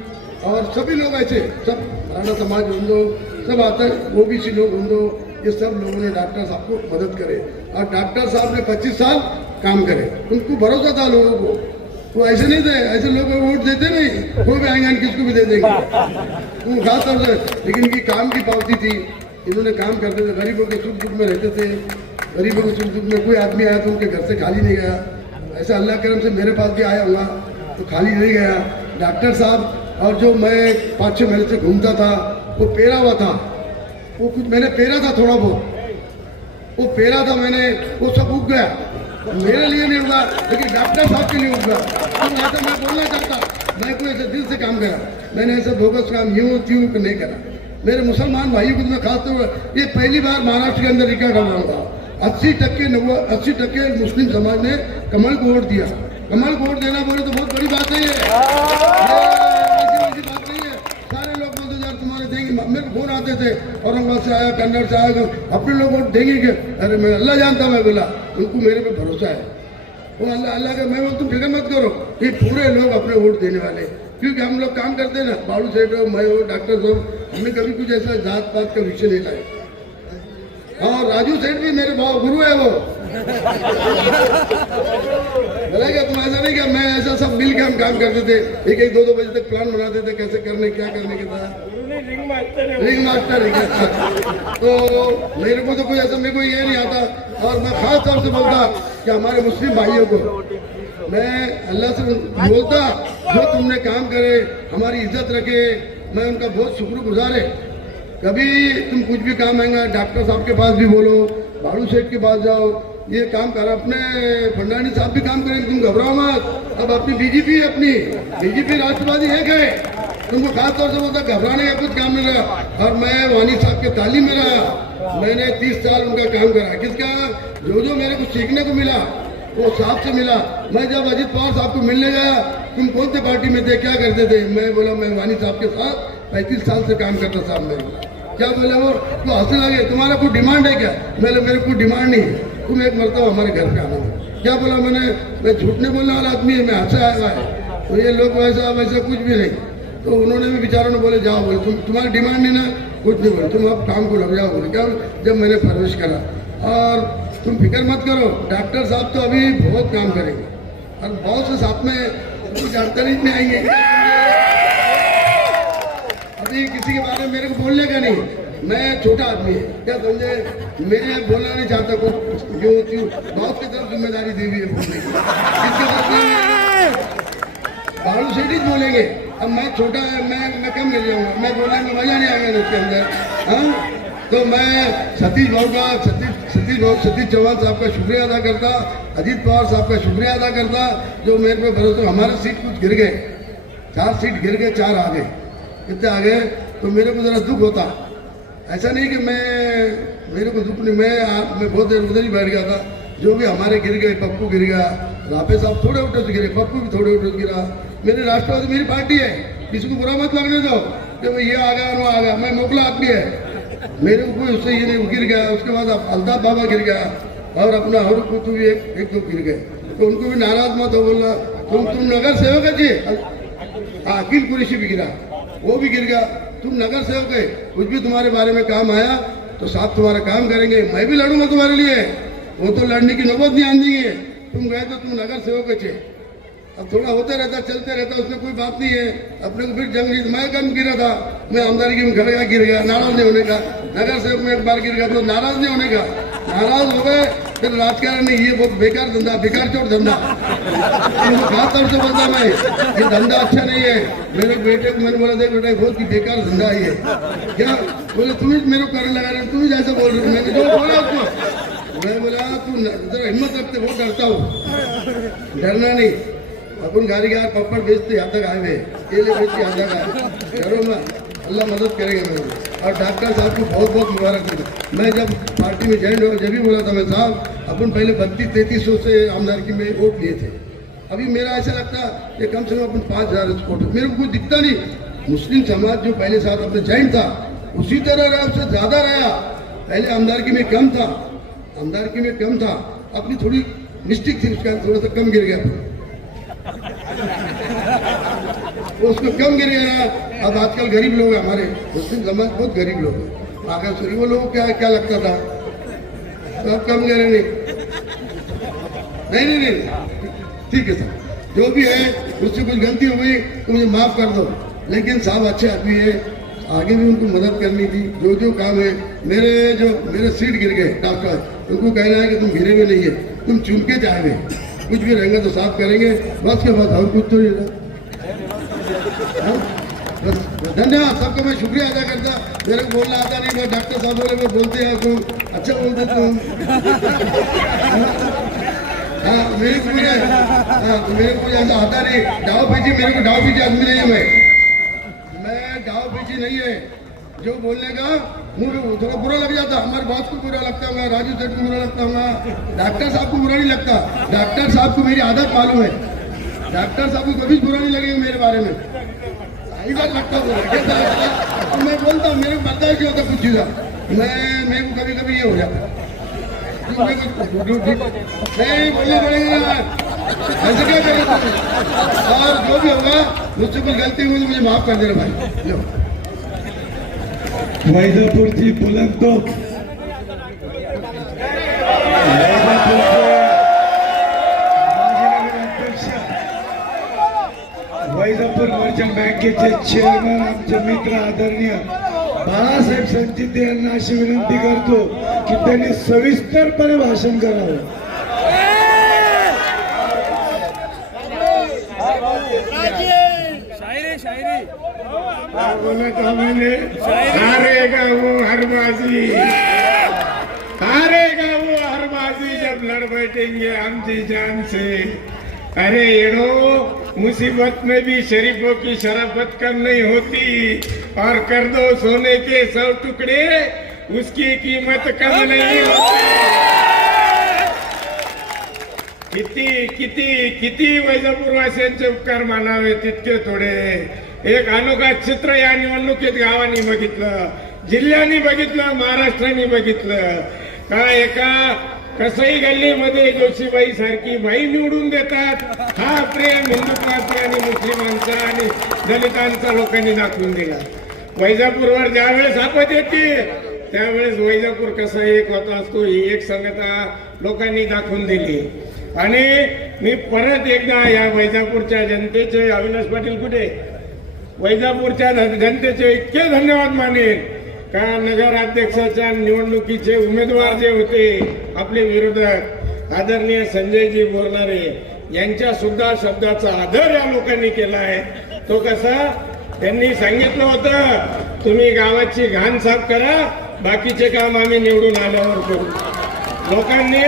और सभी लोग ऐसे सब मराठा समाज हों, सब आता है, ओबीसी लोग हों, ये सब लोगों ने डॉक्टर साहब को मदद करे और डॉक्टर साहब ने 25 साल काम करे, उनको भरोसा था लोगों को। वो ऐसे नहीं थे, ऐसे लोग वोट देते नहीं, कोई भी आएंगे किसको भी दे देंगे वो खास तौर से। लेकिन इनकी काम की पावती थी, इन्होंने काम करते थे, गरीबों के सुख दुख में रहते थे। गरीबों के सुख दुख में कोई आदमी आया तो उनके घर से खाली नहीं गया। ऐसा अल्लाह करम से मेरे पास भी आया हुआ तो खाली नहीं गया। डॉक्टर साहब और जो मैं 5-6 महीने से घूमता था वो पेरा हुआ था, वो कुछ मैंने पेरा था थोड़ा बहुत, वो पेरा था मैंने, वो सब उग गया। मेरे लिए नहीं हुआ लेकिन डॉक्टर साहब के लिए उगा। तो ऐसा मैं बोलना चाहता, मैं कोई ऐसे दिल से काम करा, मैंने ऐसा बोगस काम यूं त्यों नहीं करा। मेरे मुसलमान भाइयों को मैं खास तौर पर ये पहली बार महाराष्ट्र के अंदर रिकॉर्ड हो रहा था। 80% मुस्लिम समाज ने कमल को वोट दिया। कमल को वोट देना बोले तो बहुत बड़ी बात नहीं है, ऐसी बात नहीं है। सारे लोग बोलते यार तुम्हारे देंगे, मेरे को फोन आते थे औरंगाबाद से आया, कन्नड़ से आया, अपने लोग वोट देंगे क्या? अरे मैं अल्लाह जानता, मैं बोला उनको मेरे पे भरोसा है, वो अल्लाह का। मैं बोल तुम फिक्र मत करो, ये पूरे लोग अपने वोट देने वाले, क्योंकि हम लोग काम करते हैं ना, बालू सेठ हो, मैं हो, डॉक्टर साहब, हमने कभी कुछ ऐसा जात पात का विषय नहीं लाया। और राजू सेठ भी मेरे भाव गुरु है वो बोला क्या तुम ऐसा नहीं क्या? मैं ऐसा सब मिल के हम काम करते थे, 1-2 बजे तक प्लान बनाते थे कैसे करने क्या करने के था। रिंग मास्टर है क्या? तो मेरे को तो कोई ऐसा मेरे को ये नहीं आता। और मैं खास तौर से बोलता कि हमारे मुस्लिम भाइयों को मैं अल्लाह से बोलता जो तुमने काम करे, हमारी इज्जत रखे, मैं उनका बहुत शुक्रगुजार है। कभी तुम कुछ भी काम आएगा डॉक्टर साहब के पास भी बोलो, भाड़ू सेठ के पास जाओ, ये काम कर। अपने फंडानी साहब भी काम करेंगे, तुम घबराओ मत। अब अपनी बीजेपी राष्ट्रवादी एक है, तुमको खास तौर से बोलता घबराने का कुछ काम नहीं रहा। और मैं वानी साहब के तालीम में रहा, मैंने 30 साल उनका काम करा। किसका? जो मेरे को सीखने को मिला वो साहब से मिला। मैं जब अजीत पवार साहब को मिलने गया, तुम कौन से पार्टी में थे, क्या करते थे? मैं बोला मैं वानी साहब के साथ 35 साल से काम करता साहब। मैं क्या बोला वो तो हंसने लगे, तुम्हारा कोई डिमांड है क्या? मेरे कोई डिमांड नहीं, तुम एक मरतबा हमारे घर पे आना। क्या बोला मैंने? मैं झूठ नहीं बोलने वाला आदमी है, मैं हंसा आया है। तो ये लोग वैसा कुछ भी नहीं। तो उन्होंने भी बेचारों ने बोले जाओ, बोले तुम्हारी डिमांड नहीं ना, कुछ नहीं बोले, तुम अब काम को लग जाओ। बोले क्या? जब मैंने परवरिश करा। और तुम फिक्र मत करो, डॉक्टर साहब तो अभी बहुत काम करेंगे और बहुत से साथ में जानकारी में आएंगे। अभी किसी के बारे में मेरे को बोलने का नहीं, मैं छोटा आदमी है, क्या समझे? मैं बोलना नहीं चाहता कुछ, क्यों बहुत की तरफ जिम्मेदारी दी हुई है बोलने की। किसके तरफ बालू सेठ ही बोलेंगे। अब मैं छोटा है, मैं कम मिल जाऊंगा, मैं बोलने में मजा नहीं आएगा इसके अंदर। हाँ, तो मैं सतीश चौहान साहब का शुक्रिया अदा करता, अजीत पवार साहब का शुक्रिया अदा करता, जो मेरे पे भरोसा। हमारे सीट कुछ गिर गए, 4 सीट गिर गए, 4 आ गए, कितने आ गए? तो मेरे को जरा दुख होता। ऐसा नहीं कि मेरे को दुख नहीं, मैं बहुत देर उधर ही बैठ गया था। जो भी हमारे गिर गए, पप्पू गिर गया, राफे साहब थोड़े उठे से गिरे, पप्पू भी थोड़े उठे से गिरा। मेरी राष्ट्रवादी मेरी पार्टी है, किसी को बुरा मत लगने दो कि वो ये आ गया वो आ गया, मैं मोकला आदमी है, मेरे को उससे ये नहीं गिर गया। उसके बाद अल्ताफ बाबा गिर गया और अपना हर कुछ भी एक दो गिर गए, तो उनको भी नाराज मत हो। बोलना तुम नगर सेवक है जी। अकील कुरैशी भी गिरा, वो भी गिर गया। तुम नगर सेवक है, कुछ भी तुम्हारे बारे में काम आया तो साथ तुम्हारा काम करेंगे, मैं भी लड़ूंगा तुम्हारे लिए। वो तो लड़ने की नौबत नहीं आनी है, तुम गए तो तुम नगर सेवक है। अब थोड़ा होते रहता, चलते रहता, उसमें कोई बात नहीं है। अपने को फिर जंग मैं कम गिरा था, मैं आमदारी की खड़ गया, गिर गया, नाराज नहीं होने का। नगर सेवक में एक बार गिर गया तो नाराज नहीं होने का, नाराज हो गए फिर राजकारण नहीं, ये बहुत बेकार धंधा, बेकार चोट धंधा। खास तौर से बोलता मैं, ये धंधा अच्छा नहीं है। मेरे बेटे को मैंने बोला, देख बेटा बहुत ही बेकार धंधा है ये। क्या बोले? तुम ही मेरे को करने लगा रहे, तुम ही जैसे बोल रहे हो। मैंने जो बोला उसको, मैं बोला तू जरा हिम्मत रखते, बहुत डरता हूँ, डरना नहीं। अपन गाड़ी का पप्पड़ बेचते यहाँ तक आए हुए, केले बेचते यहाँ तक आए, डरो मत, अल्लाह मदद करेंगे मेरे। और डॉक्टर साहब को बहुत बहुत मुबारक देता। मैं जब पार्टी में ज्वाइन हुआ, जब भी बोला था मैं साहब, अपन पहले 32-3300 से आमदारकी में वोट लिए थे। अभी मेरा ऐसा लगता कि कम से कम अपन 5000 वोट, मेरे को कुछ दिखता नहीं। मुस्लिम समाज जो पहले साथ अपने ज्वाइन था उसी तरह रहा, उससे ज्यादा रहा। पहले आमदारकी में कम था, आमदारकी में कम था, अपनी थोड़ी मिस्टेक थी, उसका थोड़ा सा कम गिर गया, उसको कम गिर गया। अब आजकल गरीब लोग हैं, हमारे मुस्लिम समाज बहुत गरीब लोग हैं, आगे सुरी वो लोगों को क्या क्या लगता था, सब कम कह रहे नहीं, ठीक है सर, जो भी है उससे कुछ गलती हो गई तो मुझे माफ कर दो, लेकिन साहब अच्छे आदमी है, आगे भी उनको मदद करनी थी, जो काम है। मेरे सीट गिर गए डॉक्टर, उनको कहना है कि तुम गिरे हुए नहीं है, तुम चुन के जाओगे, कुछ भी रहेंगे तो साफ करेंगे, बस के बाद और कुछ तो नहीं रहा। बस धन्यवाद सबका, मैं शुक्रिया अदा करता। मेरे को बोलना आता नहीं, डॉक्टर साहब बोले मैं बोलते हैं तुम अच्छा बोलते तुम। हाँ मेरे को ऐसा आता नहीं, डाव पीछी, मेरे को डाव पीछी आदमी नहीं है, मैं डाव पीछी नहीं है। जो बोलने का मुझे थोड़ा बुरा लग जाता, हमारे बॉस को बुरा लगता होगा, राजू सेठ को बुरा लगता होगा, डॉक्टर साहब को बुरा नहीं लगता। डॉक्टर साहब को मेरी आदत मालूम है, डॉक्टर साहब को कभी बुरा नहीं लगेगा मेरे बारे में, सही बात लगता है। मैं बोलता हूँ, मेरे को पता है कि होता कुछ चीज़, मेरे को कभी कभी ये हो जाता नहीं बोलना पड़ेगा, ऐसे क्या करेगा। और जो भी होगा मुझसे कुछ गलती हुई तो मुझे माफ कर देना भाई। लो वैजापूरची बुलंद वैजापूर मर्चंट बँकेचे चेअरमन आमचे मित्र आदरणीय बाळासाहेब संचिते यांना अशी विनंती करतो की त्यांनी सविस्तरपणे भाषण करावं। बोला था मैंने, हारेगा वो हर बाजी, हारेगा वो हर बाजी जब लड़ बैठेंगे हम जी जान से। अरे येड़ो, मुसीबत में भी शरीफों की शराफत कम नहीं होती, और कर दो सोने के 100 टुकड़े उसकी कीमत कम नहीं होती। किती किती किती वैजापूरवासियांचे उपकार मानावे तितके थोडे। एक अनोखा चित्र या निवडणुकीत गावांनी बघितलं, जिल्ह्यांनी बघितलं, महाराष्ट्राने बघितलं का एका कसई गल्लीमध्ये जोशीबाई सारखी बाई निवडून देतात। हा प्रेम हिंदुत्वाचा आणि मुस्लिमांचा आणि दलितांचा लोकांनी दाखवून दिला। वैजापूरवर ज्यावेळेस आपत येते त्यावेळेस वैजापूर कसा एक होता असतो ही एक संगता लोकांनी दाखवून दिली। आणि मी परत एकदा या वैजापूरच्या जनतेचे, अविनाश पाटील कुठे, वैजापूरच्या जनतेचे इतके धन्यवाद मानेन का नगराध्यक्षाच्या निवडणुकीचे उमेदवार जे होते आपले विरोधक आदरणीय संजयजी बोरनारे यांच्या सुद्धा शब्दाचा आदर या लोकांनी केला आहे। तो कसा, त्यांनी सांगितलं होतं तुम्ही गावाची घाण साफ करा, बाकीचे काम आम्ही निवडून आल्यावर करू। लोकांनी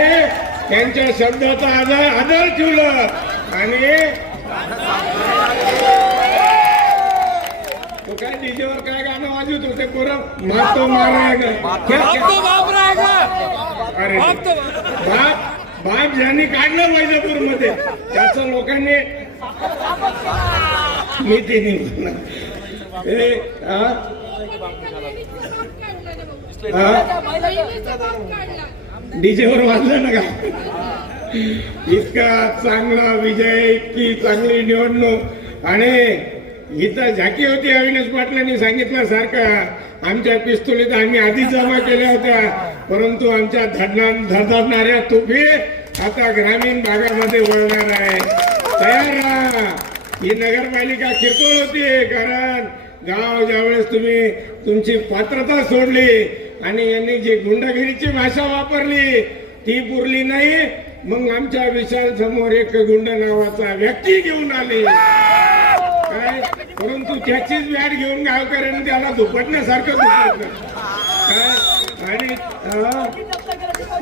त्यांच्या शब्दाचा आदर ठेवला आणि तो काय डीजेवर काय गाणं वाजवत होते पोरं, मारतो मारायगा, अरे बाप ज्यांनी काढलं वैजापूर मध्ये त्याचं लोकांनी मी ते नाही डीजेवर वाजलं ना का। इतका चांगला विजय, इतकी चांगली निवडणूक, आणि इथं झाकी होती अविनाश पाटलांनी सांगितल्यासारखं आमच्या पिस्तुलीत आम्ही आधीच जमा केल्या होत्या, परंतु आमच्या धडधडणाऱ्या तोफी आता ग्रामीण भागामध्ये वळणार आहे। तयार राहा। ही नगरपालिका किरकोळ होती, कारण गाव ज्यावेळेस तुम्ही तुमची पात्रता सोडली आणि यांनी जी गुंडगिरीची भाषा वापरली ती पुरली नाही, मग आमच्या विशाल समोर एक गुंड नावाचा व्यक्ती घेऊन आले काय, परंतु त्याचीच बॅट घेऊन गावकऱ्यांनी त्याला दुपटण्यासारखं दुपटलं काय, आणि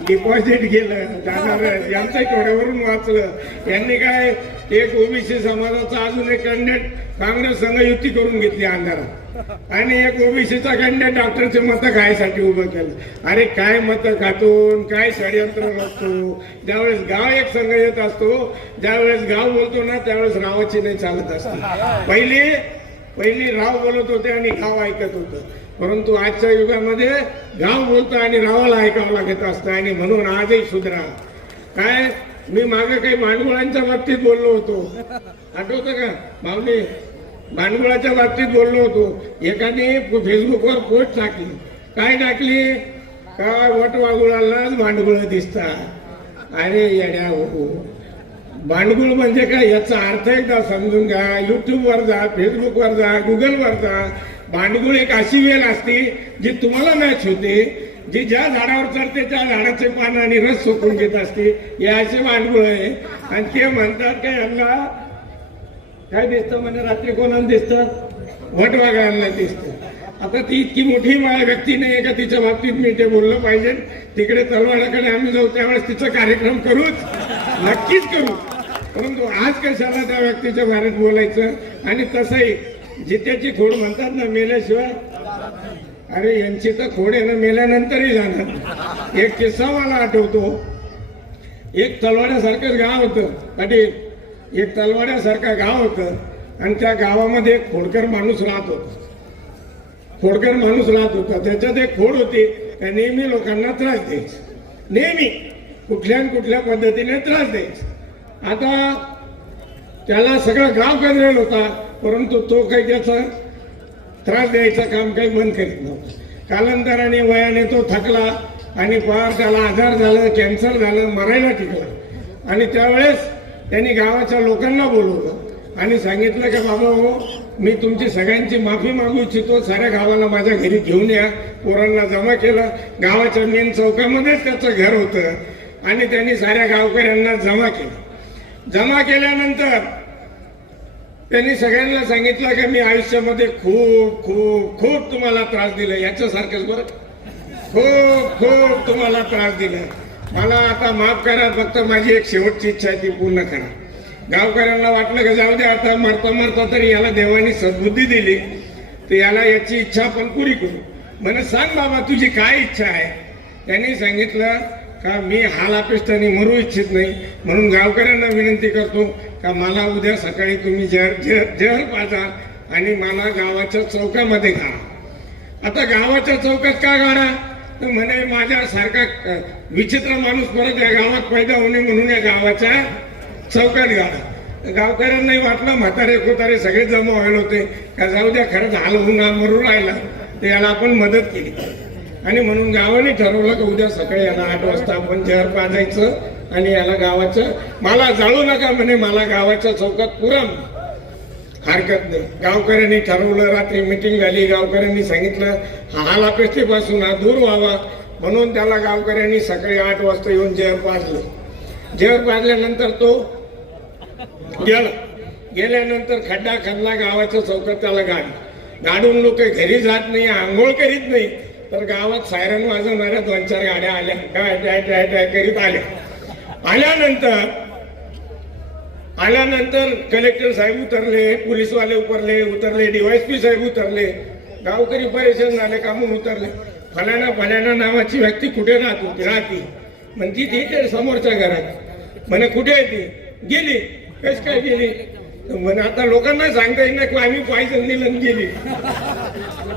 डिपॉझिट गेलं जाणार, यांचं थोड्यावरून वाचलं। यांनी काय, एक ओबीसी समाजाचा अजून एक कॅन्डिडेट काँग्रेस संघ युती करून घेतली अंधारात, आणि एक ओबीसीचा कॅन्डिडेट डॉक्टरचे मतं खायसाठी उभं केलं। अरे काय मतं खातून काय षडयंत्र नसतो। ज्यावेळेस गाव एक संघ येत असतो, ज्यावेळेस गाव बोलतो ना त्यावेळेस रावाची नाही चालत असते। पहिली राव बोलत होते आणि गाव ऐकत होतं, परंतु आजच्या युगामध्ये गाव बोलतं आणि रावाला ऐकावं लागत असतं, आणि म्हणून आजही सुधरा। काय, मी मागे काही भांडवळांच्या बाबतीत बोललो होतो, आठवतं का माऊली? भांडवळाच्या बाबतीत बोललो होतो। एकाने फेसबुकवर पोस्ट टाकली काय टाकली का वटवागुळालाच भांडगुळ दिसतात. अरे येड्या हो, भांडगुळ म्हणजे काय याचा अर्थ एकदा समजून घ्या. युट्यूबवर जा, फेसबुकवर जा, गुगलवर जा. भांडगुळ एक अशी वेल असते जी तुम्हाला मॅच होते, जी ज्या झाडावर चढते त्या झाडाचे पान आणि रस सोकून घेत असते. हे असे भांडगुळ आहे. आणि ते म्हणतात काय यांना काय दिसतं म्हणजे रात्री कोणाला दिसतं, वटवाघळांना दिसतं. आता ती इतकी मोठी व्यक्ती नाही का तिच्या बाबतीत मी ते बोललं पाहिजे. तिकडे तलवाड्याकडे आम्ही जाऊ त्यावेळेस तिचा कार्यक्रम करूच, नक्कीच करू. परंतु आज कशाला त्या व्यक्तीच्या बाहेर बोलायचं. आणि तसंही जित्याची खोड म्हणतात ना, मेल्याशिवाय. अरे यांची तर खोड आहे ना, मेल्यानंतरही जाणार. एक किस्सा मला आठवतो. एक तलवाड्यासारखं गाव होतं पाटील, एक तलवाड्यासारखं गाव होतं आणि त्या गावामध्ये एक खोडकर माणूस राहत होता. खोडकर माणूस राहत होता. त्याच्यात एक खोड होती, त्या नेहमी लोकांना त्रास द्यायची, नेहमी कुठल्या न कुठल्या पद्धतीने त्रास द्यायचा. आता त्याला सगळं गाव गंजलेला होता, परंतु तो काही त्याचा त्रास द्यायचं काम काही बंद करीत नव्हता. कालांतराने वयाने तो थकला आणि फार त्याला आजार झाला, कॅन्सर झालं, मरायला टिकला. आणि त्यावेळेस त्यांनी गावाच्या लोकांना बोलवलं आणि सांगितलं की बाबा हो, मी तुमची सगळ्यांची माफी मागू इच्छितो. साऱ्या गावाला माझ्या घरी घेऊन या. पोरांना जमा केलं. गावाच्या मेन चौकामध्येच त्याचं घर होतं आणि त्यांनी साऱ्या गावकऱ्यांना जमा केलं. जमा केल्यानंतर त्यांनी सगळ्यांना सांगितलं की मी आयुष्यामध्ये खूप खूप खूप तुम्हाला त्रास दिला, याच्यासारखंच बरं, खूप खूप तुम्हाला त्रास दिला. मला आता माफ करा, फक्त माझी एक शेवटची इच्छा आहे ती पूर्ण करा. गावकऱ्यांना वाटलं की जाऊ दे, आता मरता मरता तरी याला देवानी सद्बुद्धी दिली, तर याला याची इच्छा आपण पुरी करू. म्हणे सांग बाबा तुझी काय इच्छा आहे. त्यांनी सांगितलं का मी हालापेष्टाने मरू इच्छित नाही, म्हणून गावकऱ्यांना विनंती करतो का मला उद्या सकाळी तुम्ही जहर पाजा आणि मला गावाच्या चौकामध्ये गाडा. आता गावाच्या चौकात का गाडा, तर म्हणे माझ्यासारखा विचित्र माणूस परत या गावात पैदा होणे म्हणून या गावाच्या चौकात गाडा. गावकऱ्यांनाही वाटलं, म्हातारे कोतारे सगळे जमा व्हायला होते का जाऊ द्या, खरंच हाल होऊन मरू राहिला तर याला आपण मदत केली. आणि म्हणून गावाने ठरवलं की उद्या सकाळी याला 8 वाजता आपण जहर पाजायचं आणि याला गावाचं, मला जाळू नका म्हणे, मला गावाच्या चौकात पुरम हरकत नाही. गावकऱ्यांनी ठरवलं. रात्री मिटिंग झाली. गावकऱ्यांनी सांगितलं हालापेष्टेपासून हा दूर व्हावा म्हणून त्याला गावकऱ्यांनी सकाळी 8 वाजता येऊन जहर पाजलं. जहर पाजल्यानंतर तो गेल्यानंतर खड्डा खणला गावाच्या चौकात. त्याला गाडून लोक घरी जात नाही, आंघोळ करीत नाही, तर गावात सायरन वाजवणाऱ्या 2-4 गाड्या आल्या, काय करीत आल्या. आल्यानंतर कलेक्टर साहेब उतरले, पोलीसवाले उतरले, DYSP साहेब उतरले. गावकरी परेशान झाले, कामून उतरले. फलाना नावाची व्यक्ती कुठे राहती म्हणती ती समोरच्या घरात. म्हणे कुठे आहे ती, गेली. कशी काय गेली, म्हणे आता लोकांना सांगता येईल ना की आम्ही पॉयझन दिलं गेली.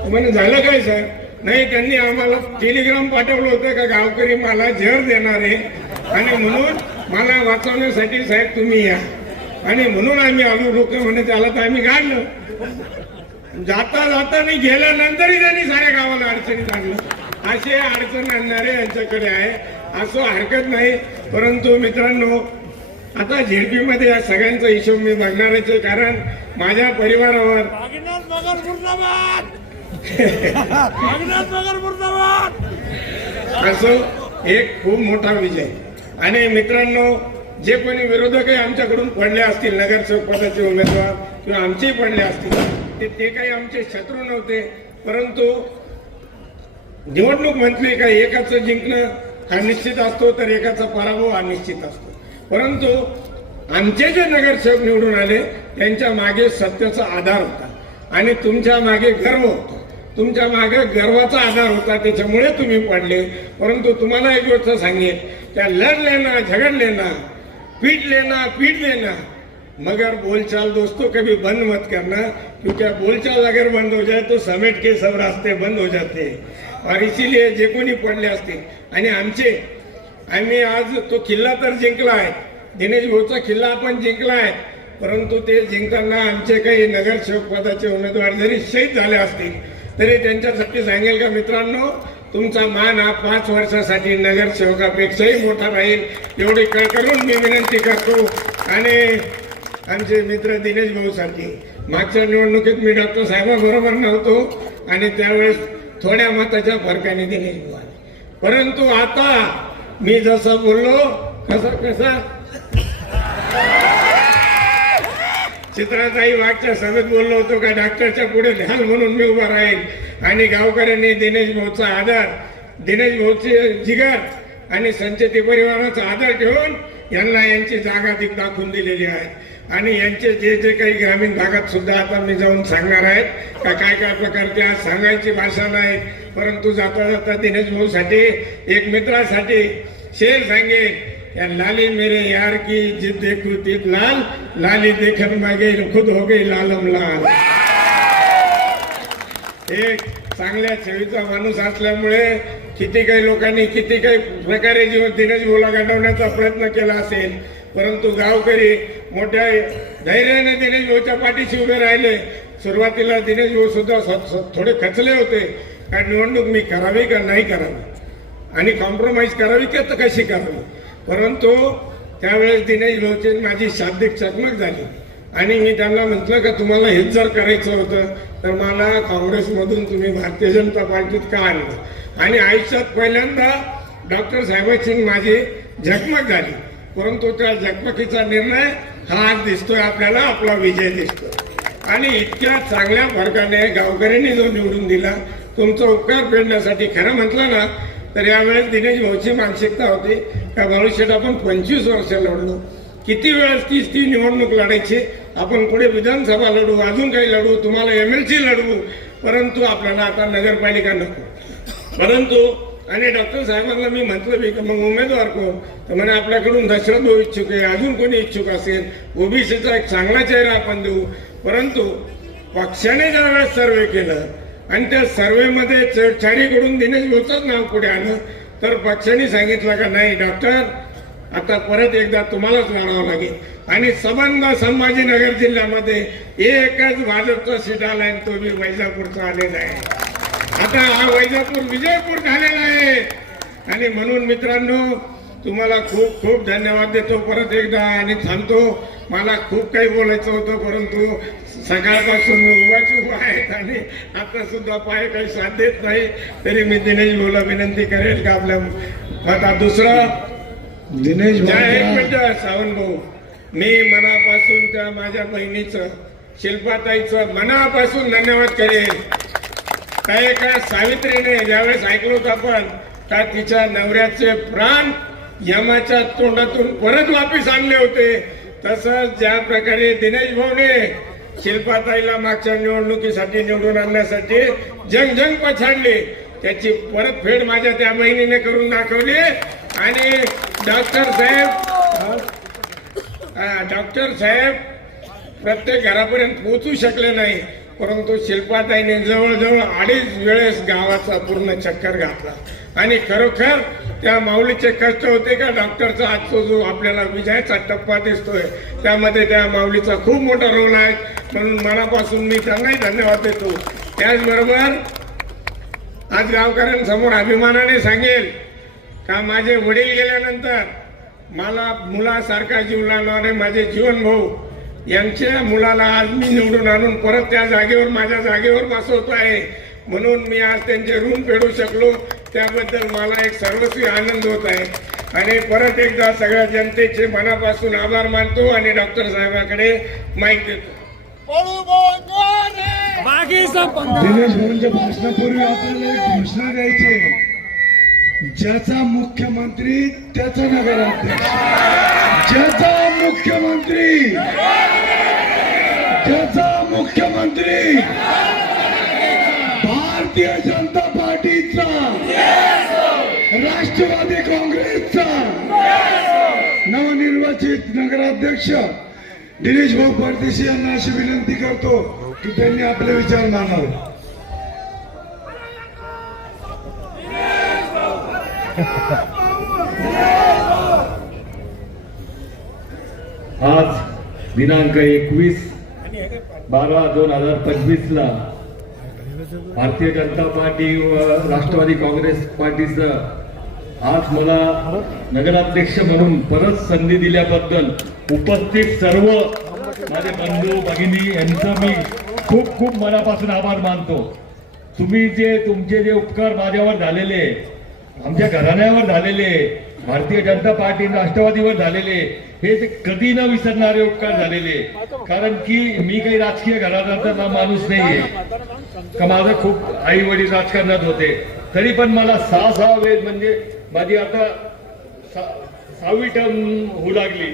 म्हणे झालं काय सर, नाही त्यांनी आम्हाला टेलिग्राम पाठवलं होतं का गावकरी मला जहर देणार आहे आणि म्हणून मला वाचवण्यासाठी साहेब तुम्ही या, आणि म्हणून आम्ही आलो. लोक म्हणे त्याला तर आम्ही गाडलं. जाता नाही, गेल्यानंतरही त्यांनी साऱ्या गावाला अडचणीत आणलं. असे अडचण आणणारे यांच्याकडे आहे, असं हरकत नाही. परंतु मित्रांनो, आता झेडपी मध्ये या सगळ्यांचा हिशोब मी बघणारच आहे, कारण माझ्या परिवारावर असं एक खूप मोठा विजय. आणि मित्रांनो, जे कोणी विरोधकही आमच्याकडून पडले असतील, नगरसेवक पदाचे उमेदवार किंवा आमचेही पडले असतील, ते काही आमचे शत्रू नव्हते. परंतु निवडणूक म्हटली का एकाचं जिंकणं हा निश्चित असतो, तर एकाचा पराभव हा निश्चित असतो. परंतु आमचे जे नगरसेवक निवडून आले त्यांच्या मागे सत्याचा आधार होता आणि तुमच्या मागे गर्व होता, तुमच्या मागे गर्वाचा आधार होता, त्याच्यामुळे तुम्ही पडले. परंतु तुम्हाला एक गोष्ट सांगेन, त्या लढ लेना, झगड़ लेना, पीट लेना, मगर बोलचाल दोस्तों कभी बंद मत करना, क्योंकि बोलचाल अगर बंद हो जाए तो समेट के सब रास्ते बंद हो जाते हैं. और इसीलिए जे कोणी पडले असते आणि आम्ही आज तो किल्ला तर जिंकला आहे, दिनेश भाऊचा किल्ला आपण जिंकला आहे, परंतु ते जिंकताना आमचे काही नगरसेवक पदाचे उमेदवार जरी शहीद झाले असतील तरी त्यांच्यासाठी सांगेल का मित्रांनो, तुमचा मान हा 5 वर्षासाठी नगरसेवकापेक्षाही मोठा राहील, एवढी कळ करून मी विनंती करतो. आणि आमचे मित्र दिनेश भाऊसाठी, मागच्या निवडणुकीत मी डॉक्टर साहेबांबरोबर नव्हतो आणि त्यावेळेस थोड्या मताच्या फरकाने दिनेश भाऊ आले. परंतु आता मी जसं बोललो कसा चित्राताई मागच्या सभेत बोललो होतो का डॉक्टरच्या पुढे ढाल म्हणून मी उभा राहील. आणि गावकऱ्यांनी दिनेश भाऊचा आदर, दिनेश भाऊचे जिगर आणि संचेती परिवाराचा आदर ठेवून यांना यांची जागा दाखवून दिलेली आहे. आणि यांचे जे जे काही ग्रामीण भागात सुद्धा आता मी जाऊन सांगणार आहेत का काय काय प्रकार ते आज सांगायची भाषा नाही. परंतु जाता जाता दिनेश भाऊसाठी, एक मित्रासाठी शेर सांगेल, या लाली मेरे यार की जिद देखू तीत लाल, लाली देखन मागे खुद हो गई लालम लाल. एक चांगल्या छवीचा माणूस असल्यामुळे किती काही लोकांनी किती काही प्रकारे जीवन दिनेश भाऊला घडवण्याचा प्रयत्न केला असेल, परंतु गावकरी मोठ्या धैर्याने दिनेश भाऊच्या पाठीशी उभे राहिले. सुरुवातीला दिनेश भाऊ सुद्धा थोडे खचले होते का निवडणूक मी करावी का नाही करावी आणि कॉम्प्रोमाइज करावी की कशी करावी. परंतु त्यावेळेस दिनेश भाऊची माझी शाब्दिक चकमक झाली आणि मी त्यांना म्हटलं का तुम्हाला हेच जर करायचं होतं तर मला काँग्रेसमधून तुम्ही भारतीय जनता पार्टीत का आणलं. आणि आयुष्यात पहिल्यांदा डॉक्टर साहेबांची माझी झकमक झाली. परंतु त्या झकमकीचा निर्णय हा आज दिसतोय आपल्याला, आपला विजय दिसतोय. आणि इतक्या चांगल्या फरकाने गावकऱ्यांनी जो निवडून दिला, तुमचा उपकार फेडण्यासाठी खरं म्हटलं ना तर यावेळेस दिनेश भाऊची मानसिकता होती का भाऊशेठ आपण 25 वर्ष लढलो, किती वेळेस ती निवडणूक लढायची, आपण पुढे विधानसभा लढू, अजून काही लढू, तुम्हाला MLC लढवू, परंतु आपल्याला आता नगरपालिका नको. परंतु आणि डॉक्टर साहेबांना मी म्हटलं की मग उमेदवार कोण, तर म्हणे आपल्याकडून दशरथ भाऊ इच्छुक आहे, अजून कोणी इच्छुक असेल, ओबीसीचा एक चांगला चेहरा आपण देऊ. परंतु पक्षाने ज्यावेळेस सर्वे केलं आणि त्या सर्वेमध्ये छेडछाडीकडून दिनेश भाऊचंच नाव पुढे आलं, तर पक्षाने सांगितलं का नाही डॉक्टर आता परत एकदा तुम्हालाच लढावं लागेल. आणि संबंध संभाजीनगर जिल्ह्यामध्ये एकच भाजपचा सीट आलाय, तो मी वैजापूरचा आलेला आहे. आता हा वैजापूर विजयपूर झालेला आहे. आणि म्हणून मित्रांनो तुम्हाला खूप खूप धन्यवाद देतो परत एकदा आणि थांबतो. मला खूप काही बोलायचं होतं, परंतु सकाळपासून उभा आहेत आणि आता सुद्धा पाय काही साथ देत नाही. तरी मी दिनेश भाऊला विनंती करेल का आपल्या आता दुसरं दिनेश भाऊ सावंत भाऊ, मी मनापासून त्या माझ्या बहिणीचं शिल्पाताईचं मनापासून धन्यवाद करेल. काय का सावित्रीने ज्यावेळेस ऐकलोत आपण का तिच्या नवऱ्याचे प्राण यमाच्या तोंडातून परत वापिस आणले होते, तसंच ज्या प्रकारे दिनेश भाऊने शिल्पाताईला मागच्या निवडणुकीसाठी निवडून आणण्यासाठी जंग पछाडली, त्याची परतफेड माझ्या त्या बहिणीने करून दाखवली. आणि डॉक्टर साहेब प्रत्येक घरापर्यंत पोहोचू शकले नाही, परंतु शिल्पाताईने जवळजवळ 2.5 वेळेस गावाचा पूर्ण चक्कर घातला. आणि खरोखर त्या माऊलीचे कष्ट होते का डॉक्टरचा आजचा जो आपल्याला विजयाचा टप्पा दिसतोय त्यामध्ये त्या माऊलीचा खूप मोठा रोल आहे. म्हणून मनापासून मी त्यांनाही धन्यवाद देतो. त्याचबरोबर आज गावकऱ्यांसमोर अभिमानाने सांगेल का माझे वडील गेल्यानंतर मला मुलासारखा जीव लावणारे माझे जीवन भाऊ यांच्या मुलाला आज मी निवडून आणून परत त्या जागेवर माझ्या जागेवर बसवतो आहे. म्हणून मी आज त्यांचे ऋण फेडू शकलो, त्याबद्दल मला एक सर्वस्वी आनंद होत आहे. आणि परत एकदा सगळ्या जनतेचे मनापासून आभार मानतो आणि डॉक्टर साहेबांकडे माईक देतो. दिनेश भाऊंच्या भाषणापूर्वी आपल्याला एक घोषणा द्यायची, ज्याचा मुख्यमंत्री त्याचा नगराध्यक्ष, ज्याचा मुख्यमंत्री भारतीय जनता पार्टीचा, राष्ट्रवादी काँग्रेसचा नवनिर्वाचित नगराध्यक्ष दिनेश भाऊ परदेशी यांना अशी विनंती करतो की त्यांनी आपले विचार मांडावे. आज दिनांक 21/12/2025 ला भारतीय जनता पार्टी व राष्ट्रवादी काँग्रेस पार्टीचं आज मला नगराध्यक्ष म्हणून परत संधी दिल्याबद्दल उपस्थित सर्व माझे बंधू भगिनी यांचं मी खूप खूप मनापासून आभार मानतो. तुमचे जे उपकार माझ्यावर झालेले, आमच्या घराण्यावर झालेले, भारतीय जनता पार्टी राष्ट्रवादीवर झालेले, हे ते कधी न विसरणारे उपकार झालेले. कारण की मी काही राजकीय घराण्याचा माणूस नाहीये का, माझं खूप आई वडील राजकारणात होते, तरी पण मला 6 वेळेस म्हणजे माझी आता 6वी टर्म होऊ लागली.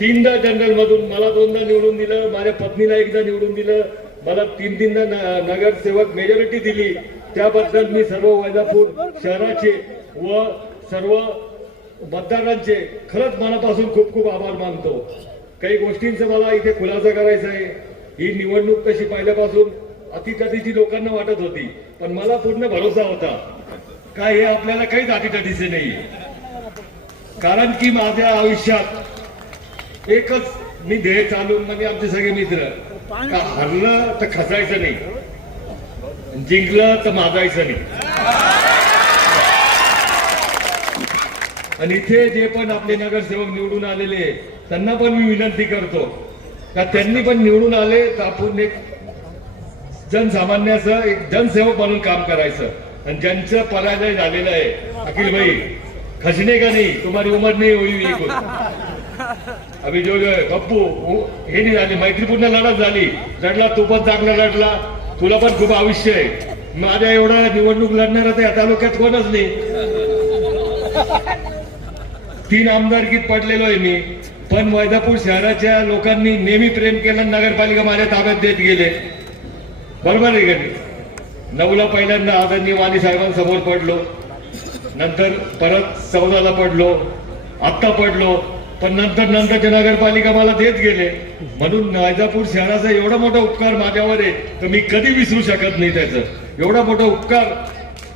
3दा जनरल मधून मला 2दा निवडून दिलं, माझ्या पत्नीला 1दा निवडून दिलं, मला 3-3दा नगरसेवक मेजॉरिटी दिली. त्याबद्दल मी सर्व वैजापूर शहराचे व सर्व मतदारांचे खरंच मनापासून खूप खूप आभार मानतो. काही गोष्टींचा मला इथे खुलासा करायचा आहे. ही निवडणूक तशी पहिल्यापासून अतितटीची लोकांना वाटत होती, पण मला पूर्ण भरोसा होता काय हे आपल्याला काहीच अतितटीचे नाही. कारण की माझ्या आयुष्यात एकच मी ध्येय चालून म्हणजे आमचे सगळे मित्र का हरलं तर खसायचं नाही, जिंकलं तर माजायचं नाही. आणि इथे जे पण आपले नगरसेवक निवडून आलेले त्यांना पण मी विनंती करतो का त्यांनी पण निवडून आले तर आपण एक जनसामान्याचं एक जनसेवक म्हणून काम करायचं. आणि ज्यांचं पराजय झालेलं आहे, अखिल भाई खसने का नहीं, तुम्हारी उम्र नहीं हुई कुछ. अभी जो गप्पू हे नाही झाले, मैत्रीपूर्ण लढत झाली, लढला तू पण चांगला लढला, तुला पण खूप आयुष्य आहे. माझ्या एवढा निवडणूक लढणार तर या तालुक्यात कोणच नाही. 3 आमदारकीत पडलेलो आहे मी, पण वैजापूर शहराच्या लोकांनी नेहमी प्रेम केलं, नगरपालिका माझ्या ताब्यात देत गेले. बरोबर आहे का नाही? 9ला पहिल्यांदा आदरणीय वाणी साहेबांसमोर पडलो, नंतर परत 14ला पडलो, आत्ता पडलो, पण नंतरच्या नगरपालिका मला देत गेले. म्हणून वैजापूर शहराचा एवढा मोठा उपकार माझ्यावर आहे तर मी कधी विसरू शकत नाही. त्याचं एवढा मोठा उपकार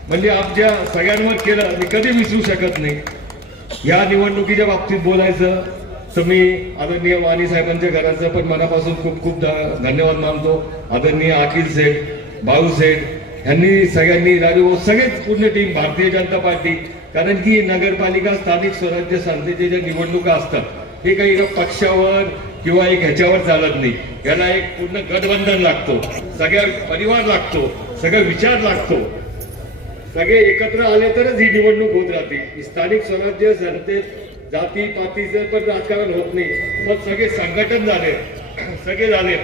म्हणजे आमच्या सगळ्यांवर केलं, मी कधी विसरू शकत नाही. या निवडणुकीच्या बाबतीत बोलायचं तर मी आदरणीय वाणी साहेबांच्या घराचं पण मनापासून खूप खूप धन्यवाद मानतो. आदरणीय अखिल सेठ, भाऊ सेठ यांनी सगळ्यांनी, राजू सगळेच पूर्ण टीम भारतीय जनता पार्टी. कारण की नगरपालिका स्थानिक स्वराज्य संस्थेच्या ज्या निवडणुका असतात हे काही एका पक्षावर किंवा एक ह्याच्यावर चालत नाही. याला एक पूर्ण गठबंधन लागतो, सगळ्या परिवार लागतो, सगळा विचार लागतो. सगळे एकत्र आले तरच ही निवडणूक होत राहते. स्थानिक स्वराज्य संस्थेत जाती पातीचं पण राजकारण होत नाही, मग सगळे संघटन झाले, सगळे झाले.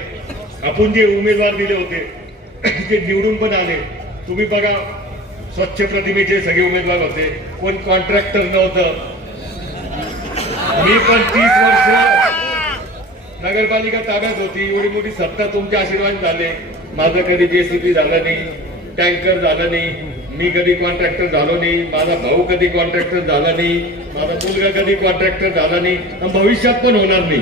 आपण जे उमेदवार दिले होते ते निवडून पण आले. तुम्ही बघा, स्वच्छ प्रतिमेचे सगळे उमेदवार होते, कोण कॉन्ट्रॅक्टर नव्हतं. मी पण 30 वर्ष नगरपालिका ताब्यात होती, एवढी मोठी सत्ता तुमच्या आशीर्वाद झाले. माझं कधी JCB झालं नाही, टँकर झालं नाही, मी कधी कॉन्ट्रॅक्टर झालो नाही, माझा भाऊ कधी कॉन्ट्रॅक्टर झाला नाही, माझा मुलगा कधी कॉन्ट्रॅक्टर झाला नाही, आणि भविष्यात पण होणार नाही.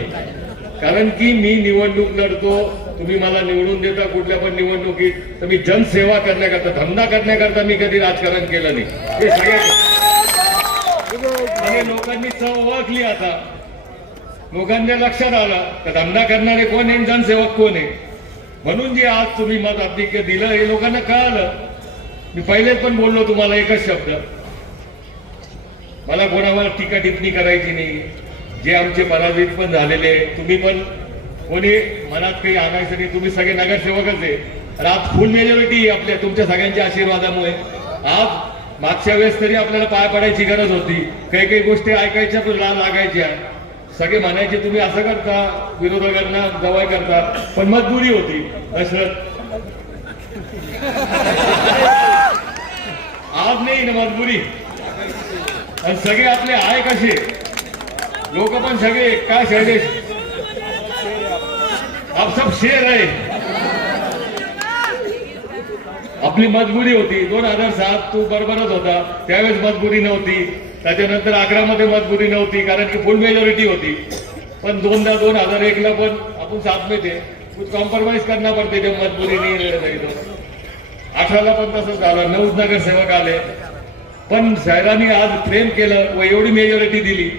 कारण की मी निवडणूक लढतो, तुम्ही मला निवडून देता कुठल्या पण निवडणुकीत, तर मी जनसेवा करण्याकरता, धंदा करण्याकरता मी कधी राजकारण केलं नाही. हे सगळ्या लोकांनी ओळखली. आता लोकांच्या लक्षात आलं तर धंदा करणारे कोण आहे, जनसेवक कोण आहे. म्हणून जे आज तुम्ही मत अधिक्य दिलं हे लोकांना कळालं. मी पहिलेच पण बोललो तुम्हाला एकच शब्द, मला कोणावर टीका टिप्पणी करायची नाही. जे आमचे पराजित पण झालेले, तुम्ही पण कोणी मनात काही आणायचं नाही, तुम्ही सगळे नगरसेवकच आहे. आज फुल मेजॉरिटी आपल्या तुमच्या सगळ्यांच्या आशीर्वादामुळे. आज मागच्या वेळेस तरी आपल्याला पाय पडायची गरज होती, काही काही गोष्टी ऐकायच्या पण लागायच्या. सगळे म्हणायचे तुम्ही असं करता, विरोधकांना जवळ करता, पण मजबुरी होती. आज नाही ना मजबुरी. आणि सगळे आपले आहे कसे लोक पण सगळे काय शैलेश आप सब शेर आहे. आपली मजबुरी होती. 2007 तू बरोबरच होता, त्यावेळेस मजबुरी नव्हती. त्याच्यानंतर 11 मध्ये मजबुरी नव्हती कारण की फुल मेजॉरिटी होती. पण 2001 ला पण आपण साथ में थे, कुछ कॉम्प्रोमाइज करना पडते जब मजबुरी नहीं रही. 18ला पण तसंच झालं, 9 नगरसेवक आले. पण शहराने आज प्रेम केलं व एवढी मेजॉरिटी दिली.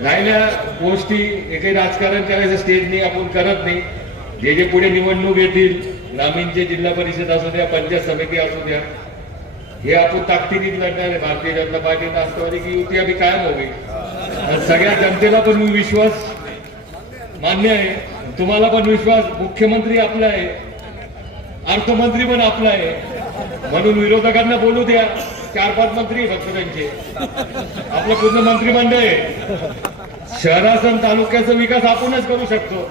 राहिल्या गोष्टी हे काही राजकारण करायचं स्टेजनी आपण करत नाही. जे पुढे निवडणूक येतील ग्रामीणचे जिल्हा परिषद असू द्या, पंचायत समिती असू द्या, हे आपण ताकदीने लढणार आहे. भारतीय जनता पार्टी राष्ट्रवादी की युती अभी कायम हो गई. आणि सगळ्या जनतेला पण विश्वास मान्य आहे, तुम्हाला पण विश्वास. मुख्यमंत्री आपला आहे, अर्थमंत्री पण आपला आहे, म्हणून विरोधकांना बोलू द्या. 4-5 मंत्री फक्त त्यांचे, आपलं पूर्ण मंत्रिमंडळ आहे. शहराचा आणि तालुक्याचा विकास आपणच करू शकतो.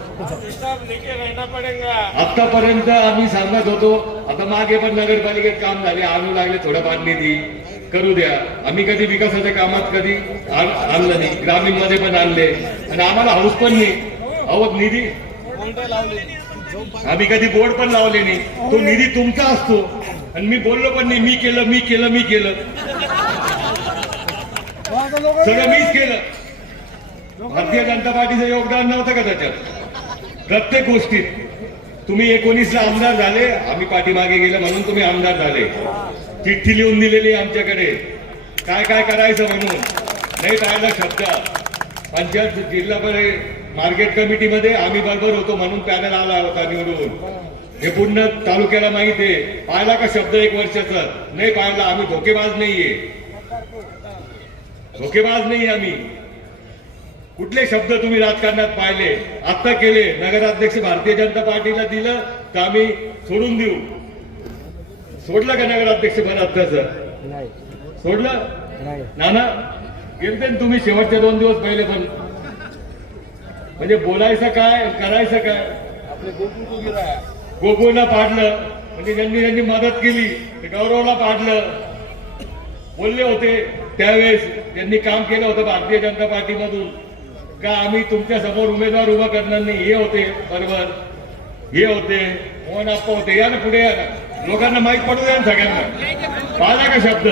आतापर्यंत आम्ही सांगत होतो, आता मागे पण नगरपालिकेत काम झाले, आणू लागले थोडंफार निधी, करू द्या. आम्ही कधी विकासाच्या कामात कधी आणलं नाही, ग्रामीण मध्ये पण आणले आणि आम्हाला हाऊस पण नाही. अहो निधी आम्ही कधी बोर्ड पण लावले नाही. तो निधी तुमचा असतो आणि मी बोललो पण नाही, मी केलं मी केलं मी केलं, सगळं मीच केलं. भारतीय जनता पार्टीचं योगदान नव्हतं का त्याच्यात? प्रत्येक गोष्टीत तुम्ही 19ला आमदार झाले, आम्ही पाठीमागे गेलं म्हणून तुम्ही आमदार झाले. चिठ्ठी लिहून दिलेली आमच्याकडे काय काय करायचं म्हणून, नाही पाहिला शब्द. पंचायत जिल्हा मार्केट कमिटीमध्ये आम्ही बरोबर होतो म्हणून पॅनल आला होता निवडून. हे पूर्ण तालुक्याला माहिती आहे. पाहिला का शब्द 1 वर्षाचा? नाही पाहिला. आम्ही धोकेबाज नाहीये, धोकेबाज नाही आम्ही. कुठले शब्द तुम्ही राजकारणात पाहिले? आता केले. नगराध्यक्ष भारतीय जनता पार्टीला दिलं तर आम्ही सोडून देऊ. सोडलं का नगराध्यक्ष आत्ताचं? सोडलं ना? गेलते ना तुम्ही शेवटच्या 2 दिवस पहिले पण. म्हणजे बोलायचं काय, करायचं काय? गोकुळला पाडलं म्हणजे ज्यांनी मदत केली ते गौरवला पाडलं. बोलले होते त्यावेळेस ज्यांनी काम केलं होतं भारतीय जनता पार्टीमधून का आम्ही तुमच्या समोर उमेदवार उभा करणार नाही. हे होते बरोबर, हे होते मोहन आप्पा होते. या ना पुढे, या ना, लोकांना माहीत पडू द्या ना सगळ्यांना. पाहिला का शब्द?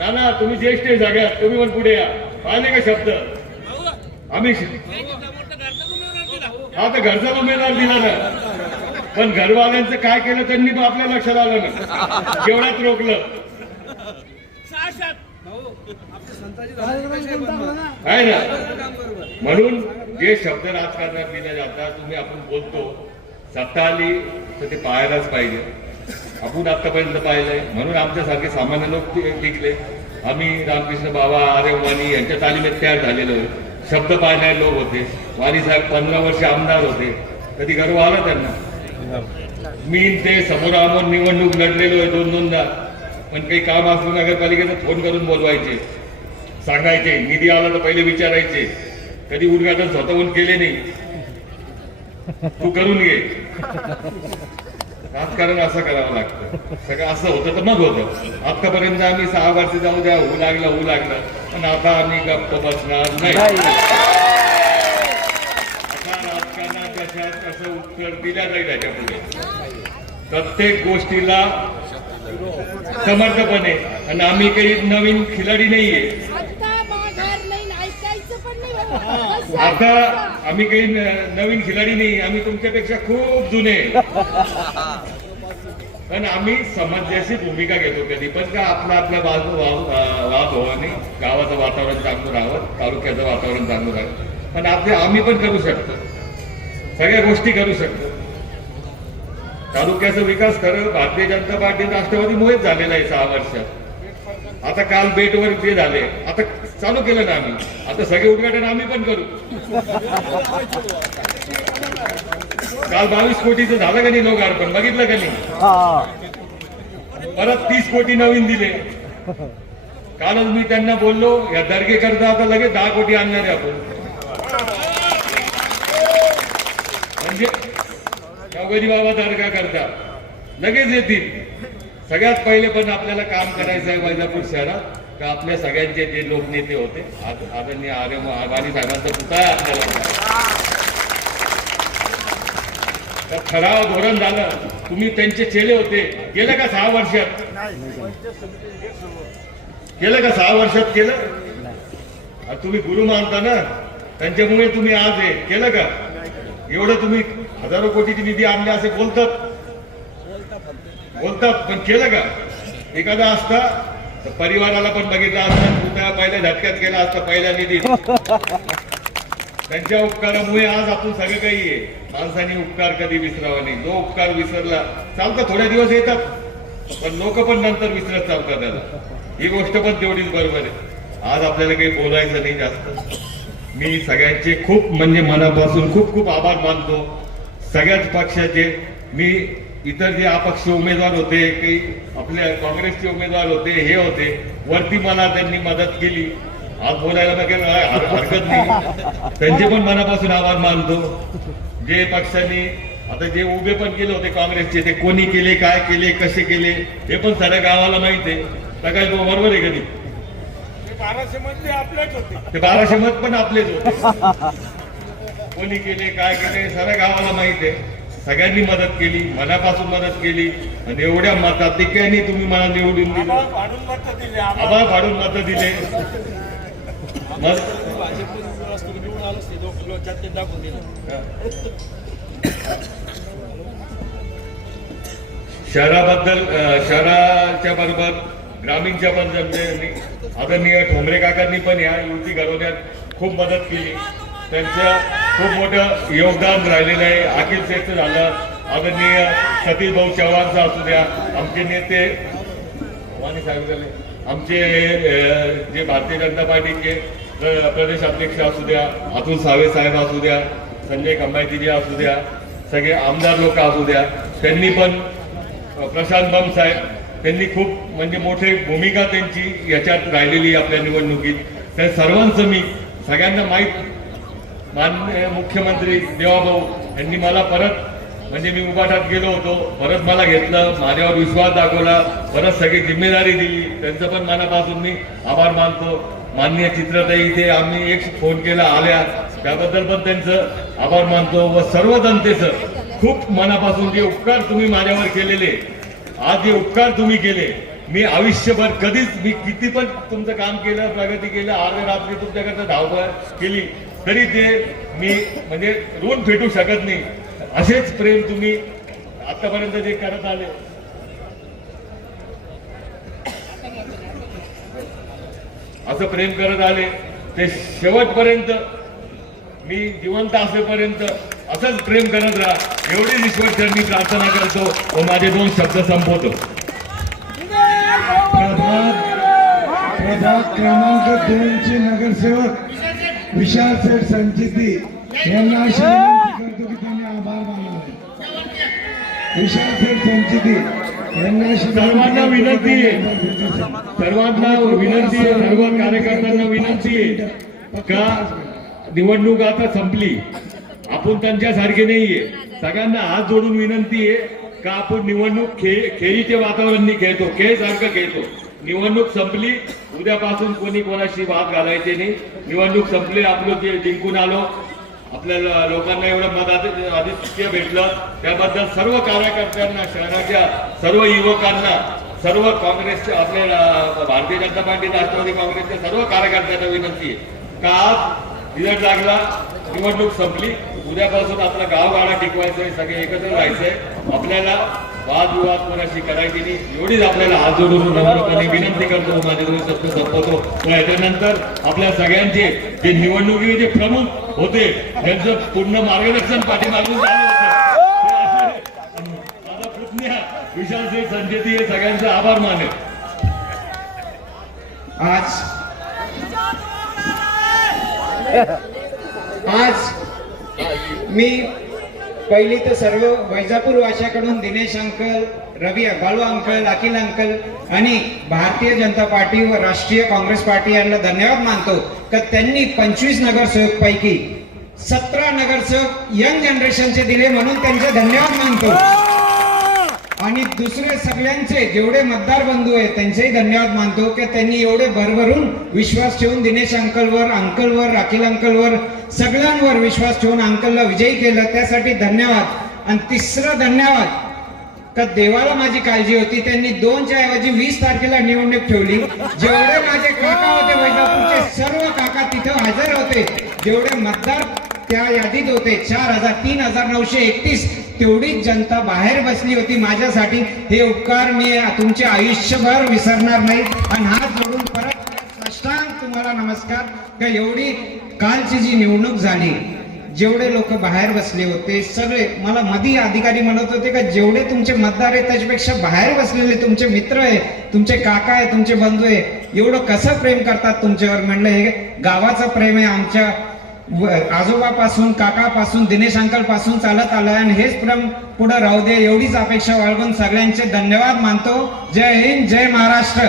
ना तुम्ही ज्येष्ठ आहे सगळ्यात, तुम्ही पण पुढे या. पाहिले का शब्द? आम्ही हा तर घरचा उमेदवार दिला ना, पण घरवाल्यांचं काय केलं त्यांनी आपल्या लक्षात आलं ना, जेवढ्यात रोखलं आहे ना. म्हणून जे शब्द राजकारणात दिले जातात, तुम्ही आपण बोलतो, सत्ता आली तर ते पाहायलाच पाहिजे. आपण आतापर्यंत पाहिलंय म्हणून आमच्यासारखे सामान्य लोक टिकले. आम्ही रामकृष्ण बाबा, आर्य वाणी यांच्या तालिमेत तयार झालेलो आहे. शब्द पाळणारे लोक होते. वाणी साहेब 15 वर्ष आमदार होते. कधी गर्व आला त्यांना? मी ते समोरासमोर निवडणूक लढलेलो आहे 2-2दा. पण काही काम असलं नगरपालिकेचा फोन करून बोलवायचे, सांगायचे. निधी आला तर पहिले विचारायचे. कधी उद्घाटन स्वतःहून केले नाही, तू करून घे. राजकारण असं करावं लागतं. सगळं असं होतं तर मग होतं. आतापर्यंत आम्ही 6 वर्ष जाऊ द्या, होऊ लागलं, पण आता आम्ही गप्प बसणार नाही. आता राजकारणात त्याच्यात असं उत्तर दिलं जाईल. त्याच्या पुढे प्रत्येक गोष्टीला समर्थपणे. आणि आम्ही काही नवीन खिलाडी नाहीये. आता आम्ही काही नवीन खिलाडी नाही. आम्ही तुमच्यापेक्षा खूप जुने. पण आम्ही समंजसी भूमिका घेतो. कधी पण का आपला वाद व्हावा नाही. गावाचं वातावरण चांगलं राहावं, तालुक्याचं वातावरण चांगलं राहावं. पण आम्ही पण करू शकतो, सगळ्या गोष्टी करू शकतो. तालुक्याचा विकास खरं भारतीय जनता पार्टी राष्ट्रवादीमुळेच झालेला आहे 6 वर्षात. आता काल बेटवर जे झाले, आता चालू केलं ना आम्ही. आता सगळे उद्घाटन आम्ही पण करू. काल 22 कोटीचं झालं का नाही लोकार्पण? बघितलं का नाही? परत 30 कोटी नवीन दिले. कालच मी त्यांना बोललो, या दर्गे करता आता लगेच 10 कोटी आणणार आहे आपण. म्हणजे गणपती बाबा दर्गा करता लगेच येतील. सगळ्यात पहिले पण आपल्याला काम करायचं आहे वैजापूर शहरात. का आपल्या सगळ्यांचे जे लोकनेते होते, आदरणीय वाणी साहेबांचा पुतळा आहे आपल्याला. ठराव धोरण झालं. तुम्ही त्यांचे चेले होते, केलं का 6 वर्षात? केलं का 6 वर्षात? केलं. तुम्ही गुरु मानता ना, त्यांच्यामुळे तुम्ही आज हे केलं का? एवढं तुम्ही हजारो कोटीची निधी आणले असे बोलतात, पण केलं का? एखादा असता तर परिवाराला पण बघितला असता, पुतळा पहिल्या झटक्यात केला असता, पहिल्या निधीत. त्यांच्या उपकारामुळे आज आपण सगळं काही आहे. माणसाने उपकार कधी विसरावा नाही. जो उपकार विसरला चालतं, थोड्या दिवस येतात पण लोक पण नंतर विसरत चालतात त्याला. ही गोष्ट पण तेवढीच बरोबर आहे. आज आपल्याला काही बोलायचं नाही जास्त. मी सगळ्यांचे खूप म्हणजे मनापासून खूप खूप आभार मानतो सगळ्याच पक्षाचे. मी इतर जे अपक्ष उमेदवार होते, काही आपल्या काँग्रेसचे उमेदवार होते, हे होते, वरती मला त्यांनी मदत केली. आज बोलायला हरकत नाही. त्यांचे पण मनापासून आभार मानतो. जे पक्षांनी आता जे उभे पण केले होते काँग्रेसचे, ते कोणी केले, काय केले, कसे केले हे पण साऱ्या गावाला माहिती आहे. सगळ्यात बरोबर आहे कधी ते 1200 मत पण आपलेच होते. कोणी केले, काय केले साऱ्या गावाला माहिती आहे. सगळ्यांनी मदत केली, मनापासून मदत केली आणि एवढ्या मताधिक्याने तुम्ही मला निवडून दिलं. आभार फाडून मत दिले. शहराबद्दल, शहराच्या बरोबर ग्रामीणच्या पण जनतेने आदरणीय ठोंबरे काकांनी पण या युती घडवण्यात खूप मदत केली. त्यांचं खूप मोठं योगदान राहिलेलं आहे. अखिल श्रेष्ठ झालं, आदरणीय सतीश भाऊ चव्हाणचा असू द्या, आमचे नेते आमचे जे भारतीय जनता पार्टीचे प्रदेश अध्यक्ष असू द्या, अतुल सावे साहेब असू द्या, संजय खंबाईजी असू द्या, सगळे आमदार लोक असू द्या, त्यांनी पण प्रशांत बम साहेब त्यांनी खूप म्हणजे मोठी भूमिका त्यांची याच्यात राहिलेली आपल्या निवडणुकीत. त्या सर्वांचं मी सगळ्यांना माहीत, माननीय मुख्यमंत्री देवाभाऊ यांनी मला परत म्हणजे मी उभाटात गेलो होतो, परत मला घेतलं, माझ्यावर विश्वास दाखवला, परत सगळी जिम्मेदारी दिली. त्यांचं पण मनापासून मी आभार मानतो. माननीय चित्रताई इथे आम्ही एक फोन केला आल्या, त्याबद्दल पण त्यांचं आभार मानतो. व सर्व जनतेचं खूप मनापासून जे उपकार तुम्ही माझ्यावर केलेले, आज जे उपकार तुम्ही केले, मी आयुष्यभर कधीच, मी किती पण तुमचं काम केलं, प्रगती केलं, अर्ध्या रात्री तुमच्याकडनं धावपळ केली तरी ते मी म्हणजे ऋण फेटू शकत नाही. असेच प्रेम तुम्ही आतापर्यंत जे करत आले, असं प्रेम करत आले ते शेवटपर्यंत, मी जिवंत असेपर्यंत असंच प्रेम करत राहा एवढी ईश्वरचरणी प्रार्थना करतो व माझे 2 शब्द संपवतो. प्रभाग क्रमांक 2 चे नगरसेवक विशाल सेठ संचिती यांना अशी विनंती करतो की त्यांनी आभार मानावे. विशाल सेठ संचिती यांना सर्वांना विनंती आहे, सर्वांना विनंती आहे, सर्व कार्यकर्त्यांना विनंती आहे का निवडणूक आता संपली, आपण त्यांच्यासारखे नाहीये. सगळ्यांना हात जोडून विनंती आहे का आपण निवडणूक खेळीचे वातावरण खेळतो, खेळ सारखं खेळतो. निवडणूक संपली, उद्यापासून कोणी कोणाशी वाद घालायचे नाही. निवडणूक संपली, आपलं जे जिंकून आलो, आपल्याला लोकांना एवढं आधिक्य भेटलं, त्याबद्दल सर्व कार्यकर्त्यांना, शहराच्या सर्व युवकांना, सर्व काँग्रेसच्या, आपल्या भारतीय जनता पार्टी, राष्ट्रवादी काँग्रेसच्या सर्व कार्यकर्त्यांना विनंती आहे का आज रिझल्ट लागला, निवडणूक संपली, उद्यापासून आपला गावगाडा टिकवायचंय, सगळे एकत्र राहायचंय, आपल्याला वादविवाद कोणाशी करायची नाही. एवढीच आपल्याला हात जोडून नम्रपणे विनंती करतो. माझे 2 शब्द संपवतो. त्याच्यानंतर आपल्या सगळ्यांचे जे निवडणुकीचे जे प्रमुख होते त्यांचं पूर्ण मार्गदर्शन पाठीमागून झालं होतं. माझा पुतण्या विशाल सिंह संजेती हे सगळ्यांचा आभार मानेल. आज मी पहिली तर सर्व वैजापूर वाशाकडून दिनेश अंकल, रवी बाळू अंकल, अखिल अंकल आणि भारतीय जनता पार्टी व राष्ट्रीय काँग्रेस पार्टी यांना धन्यवाद मानतो की त्यांनी 25 नगरसेवक पैकी 17 नगरसेवक यंग जनरेशनचे दिले, म्हणून त्यांचे धन्यवाद मानतो. आणि दुसरे सगळ्यांचे जेवढे मतदार बंधू आहेत त्यांचेही धन्यवाद मानतो की त्यांनी एवढे भरभरून विश्वास ठेवून दिनेश अंकलवर, अखिल अंकलवर, सगळ्यांवर विश्वास ठेवून अंकलला विजयी केलं, त्यासाठी धन्यवाद. आणि तिसरं धन्यवाद का देवाला माझी काळजी होती, त्यांनी 2च्या ऐवजी 20 तारखेला निवडणूक ठेवली. जेवढे माझे काका होते वैजापूरचे सर्व काका तिथं हजर होते, जेवढे मतदार त्या यादीत होते 3,931, तेवढीच जनता बाहेर बसली होती माझ्यासाठी. हे उपकार मी तुमचे आयुष्यभर विसरणार नाही. आणि हात जोडून परत साष्टांग तुम्हाला नमस्कार. का एवढी कालची जी निवडणूक झाली, जेवढे लोक बाहेर बसले होते सगळे, मला मधी अधिकारी म्हणत होते का जेवढे तुमचे मतदार आहे त्याच्यापेक्षा बाहेर बसलेले तुमचे मित्र आहे, तुमचे काका आहे, तुमचे बंधू आहे, एवढं कसं प्रेम करतात तुमच्यावर. म्हणलं हे गावाचं प्रेम आहे, आमच्या आजोबापासून, काकापासून, दिनेश अंकल पासून चालत आलं आणि हेच प्रेम पुढे राहू दे, एवढीच अपेक्षा बाळगून सगळ्यांचे धन्यवाद मानतो. जय हिंद, जय महाराष्ट्र.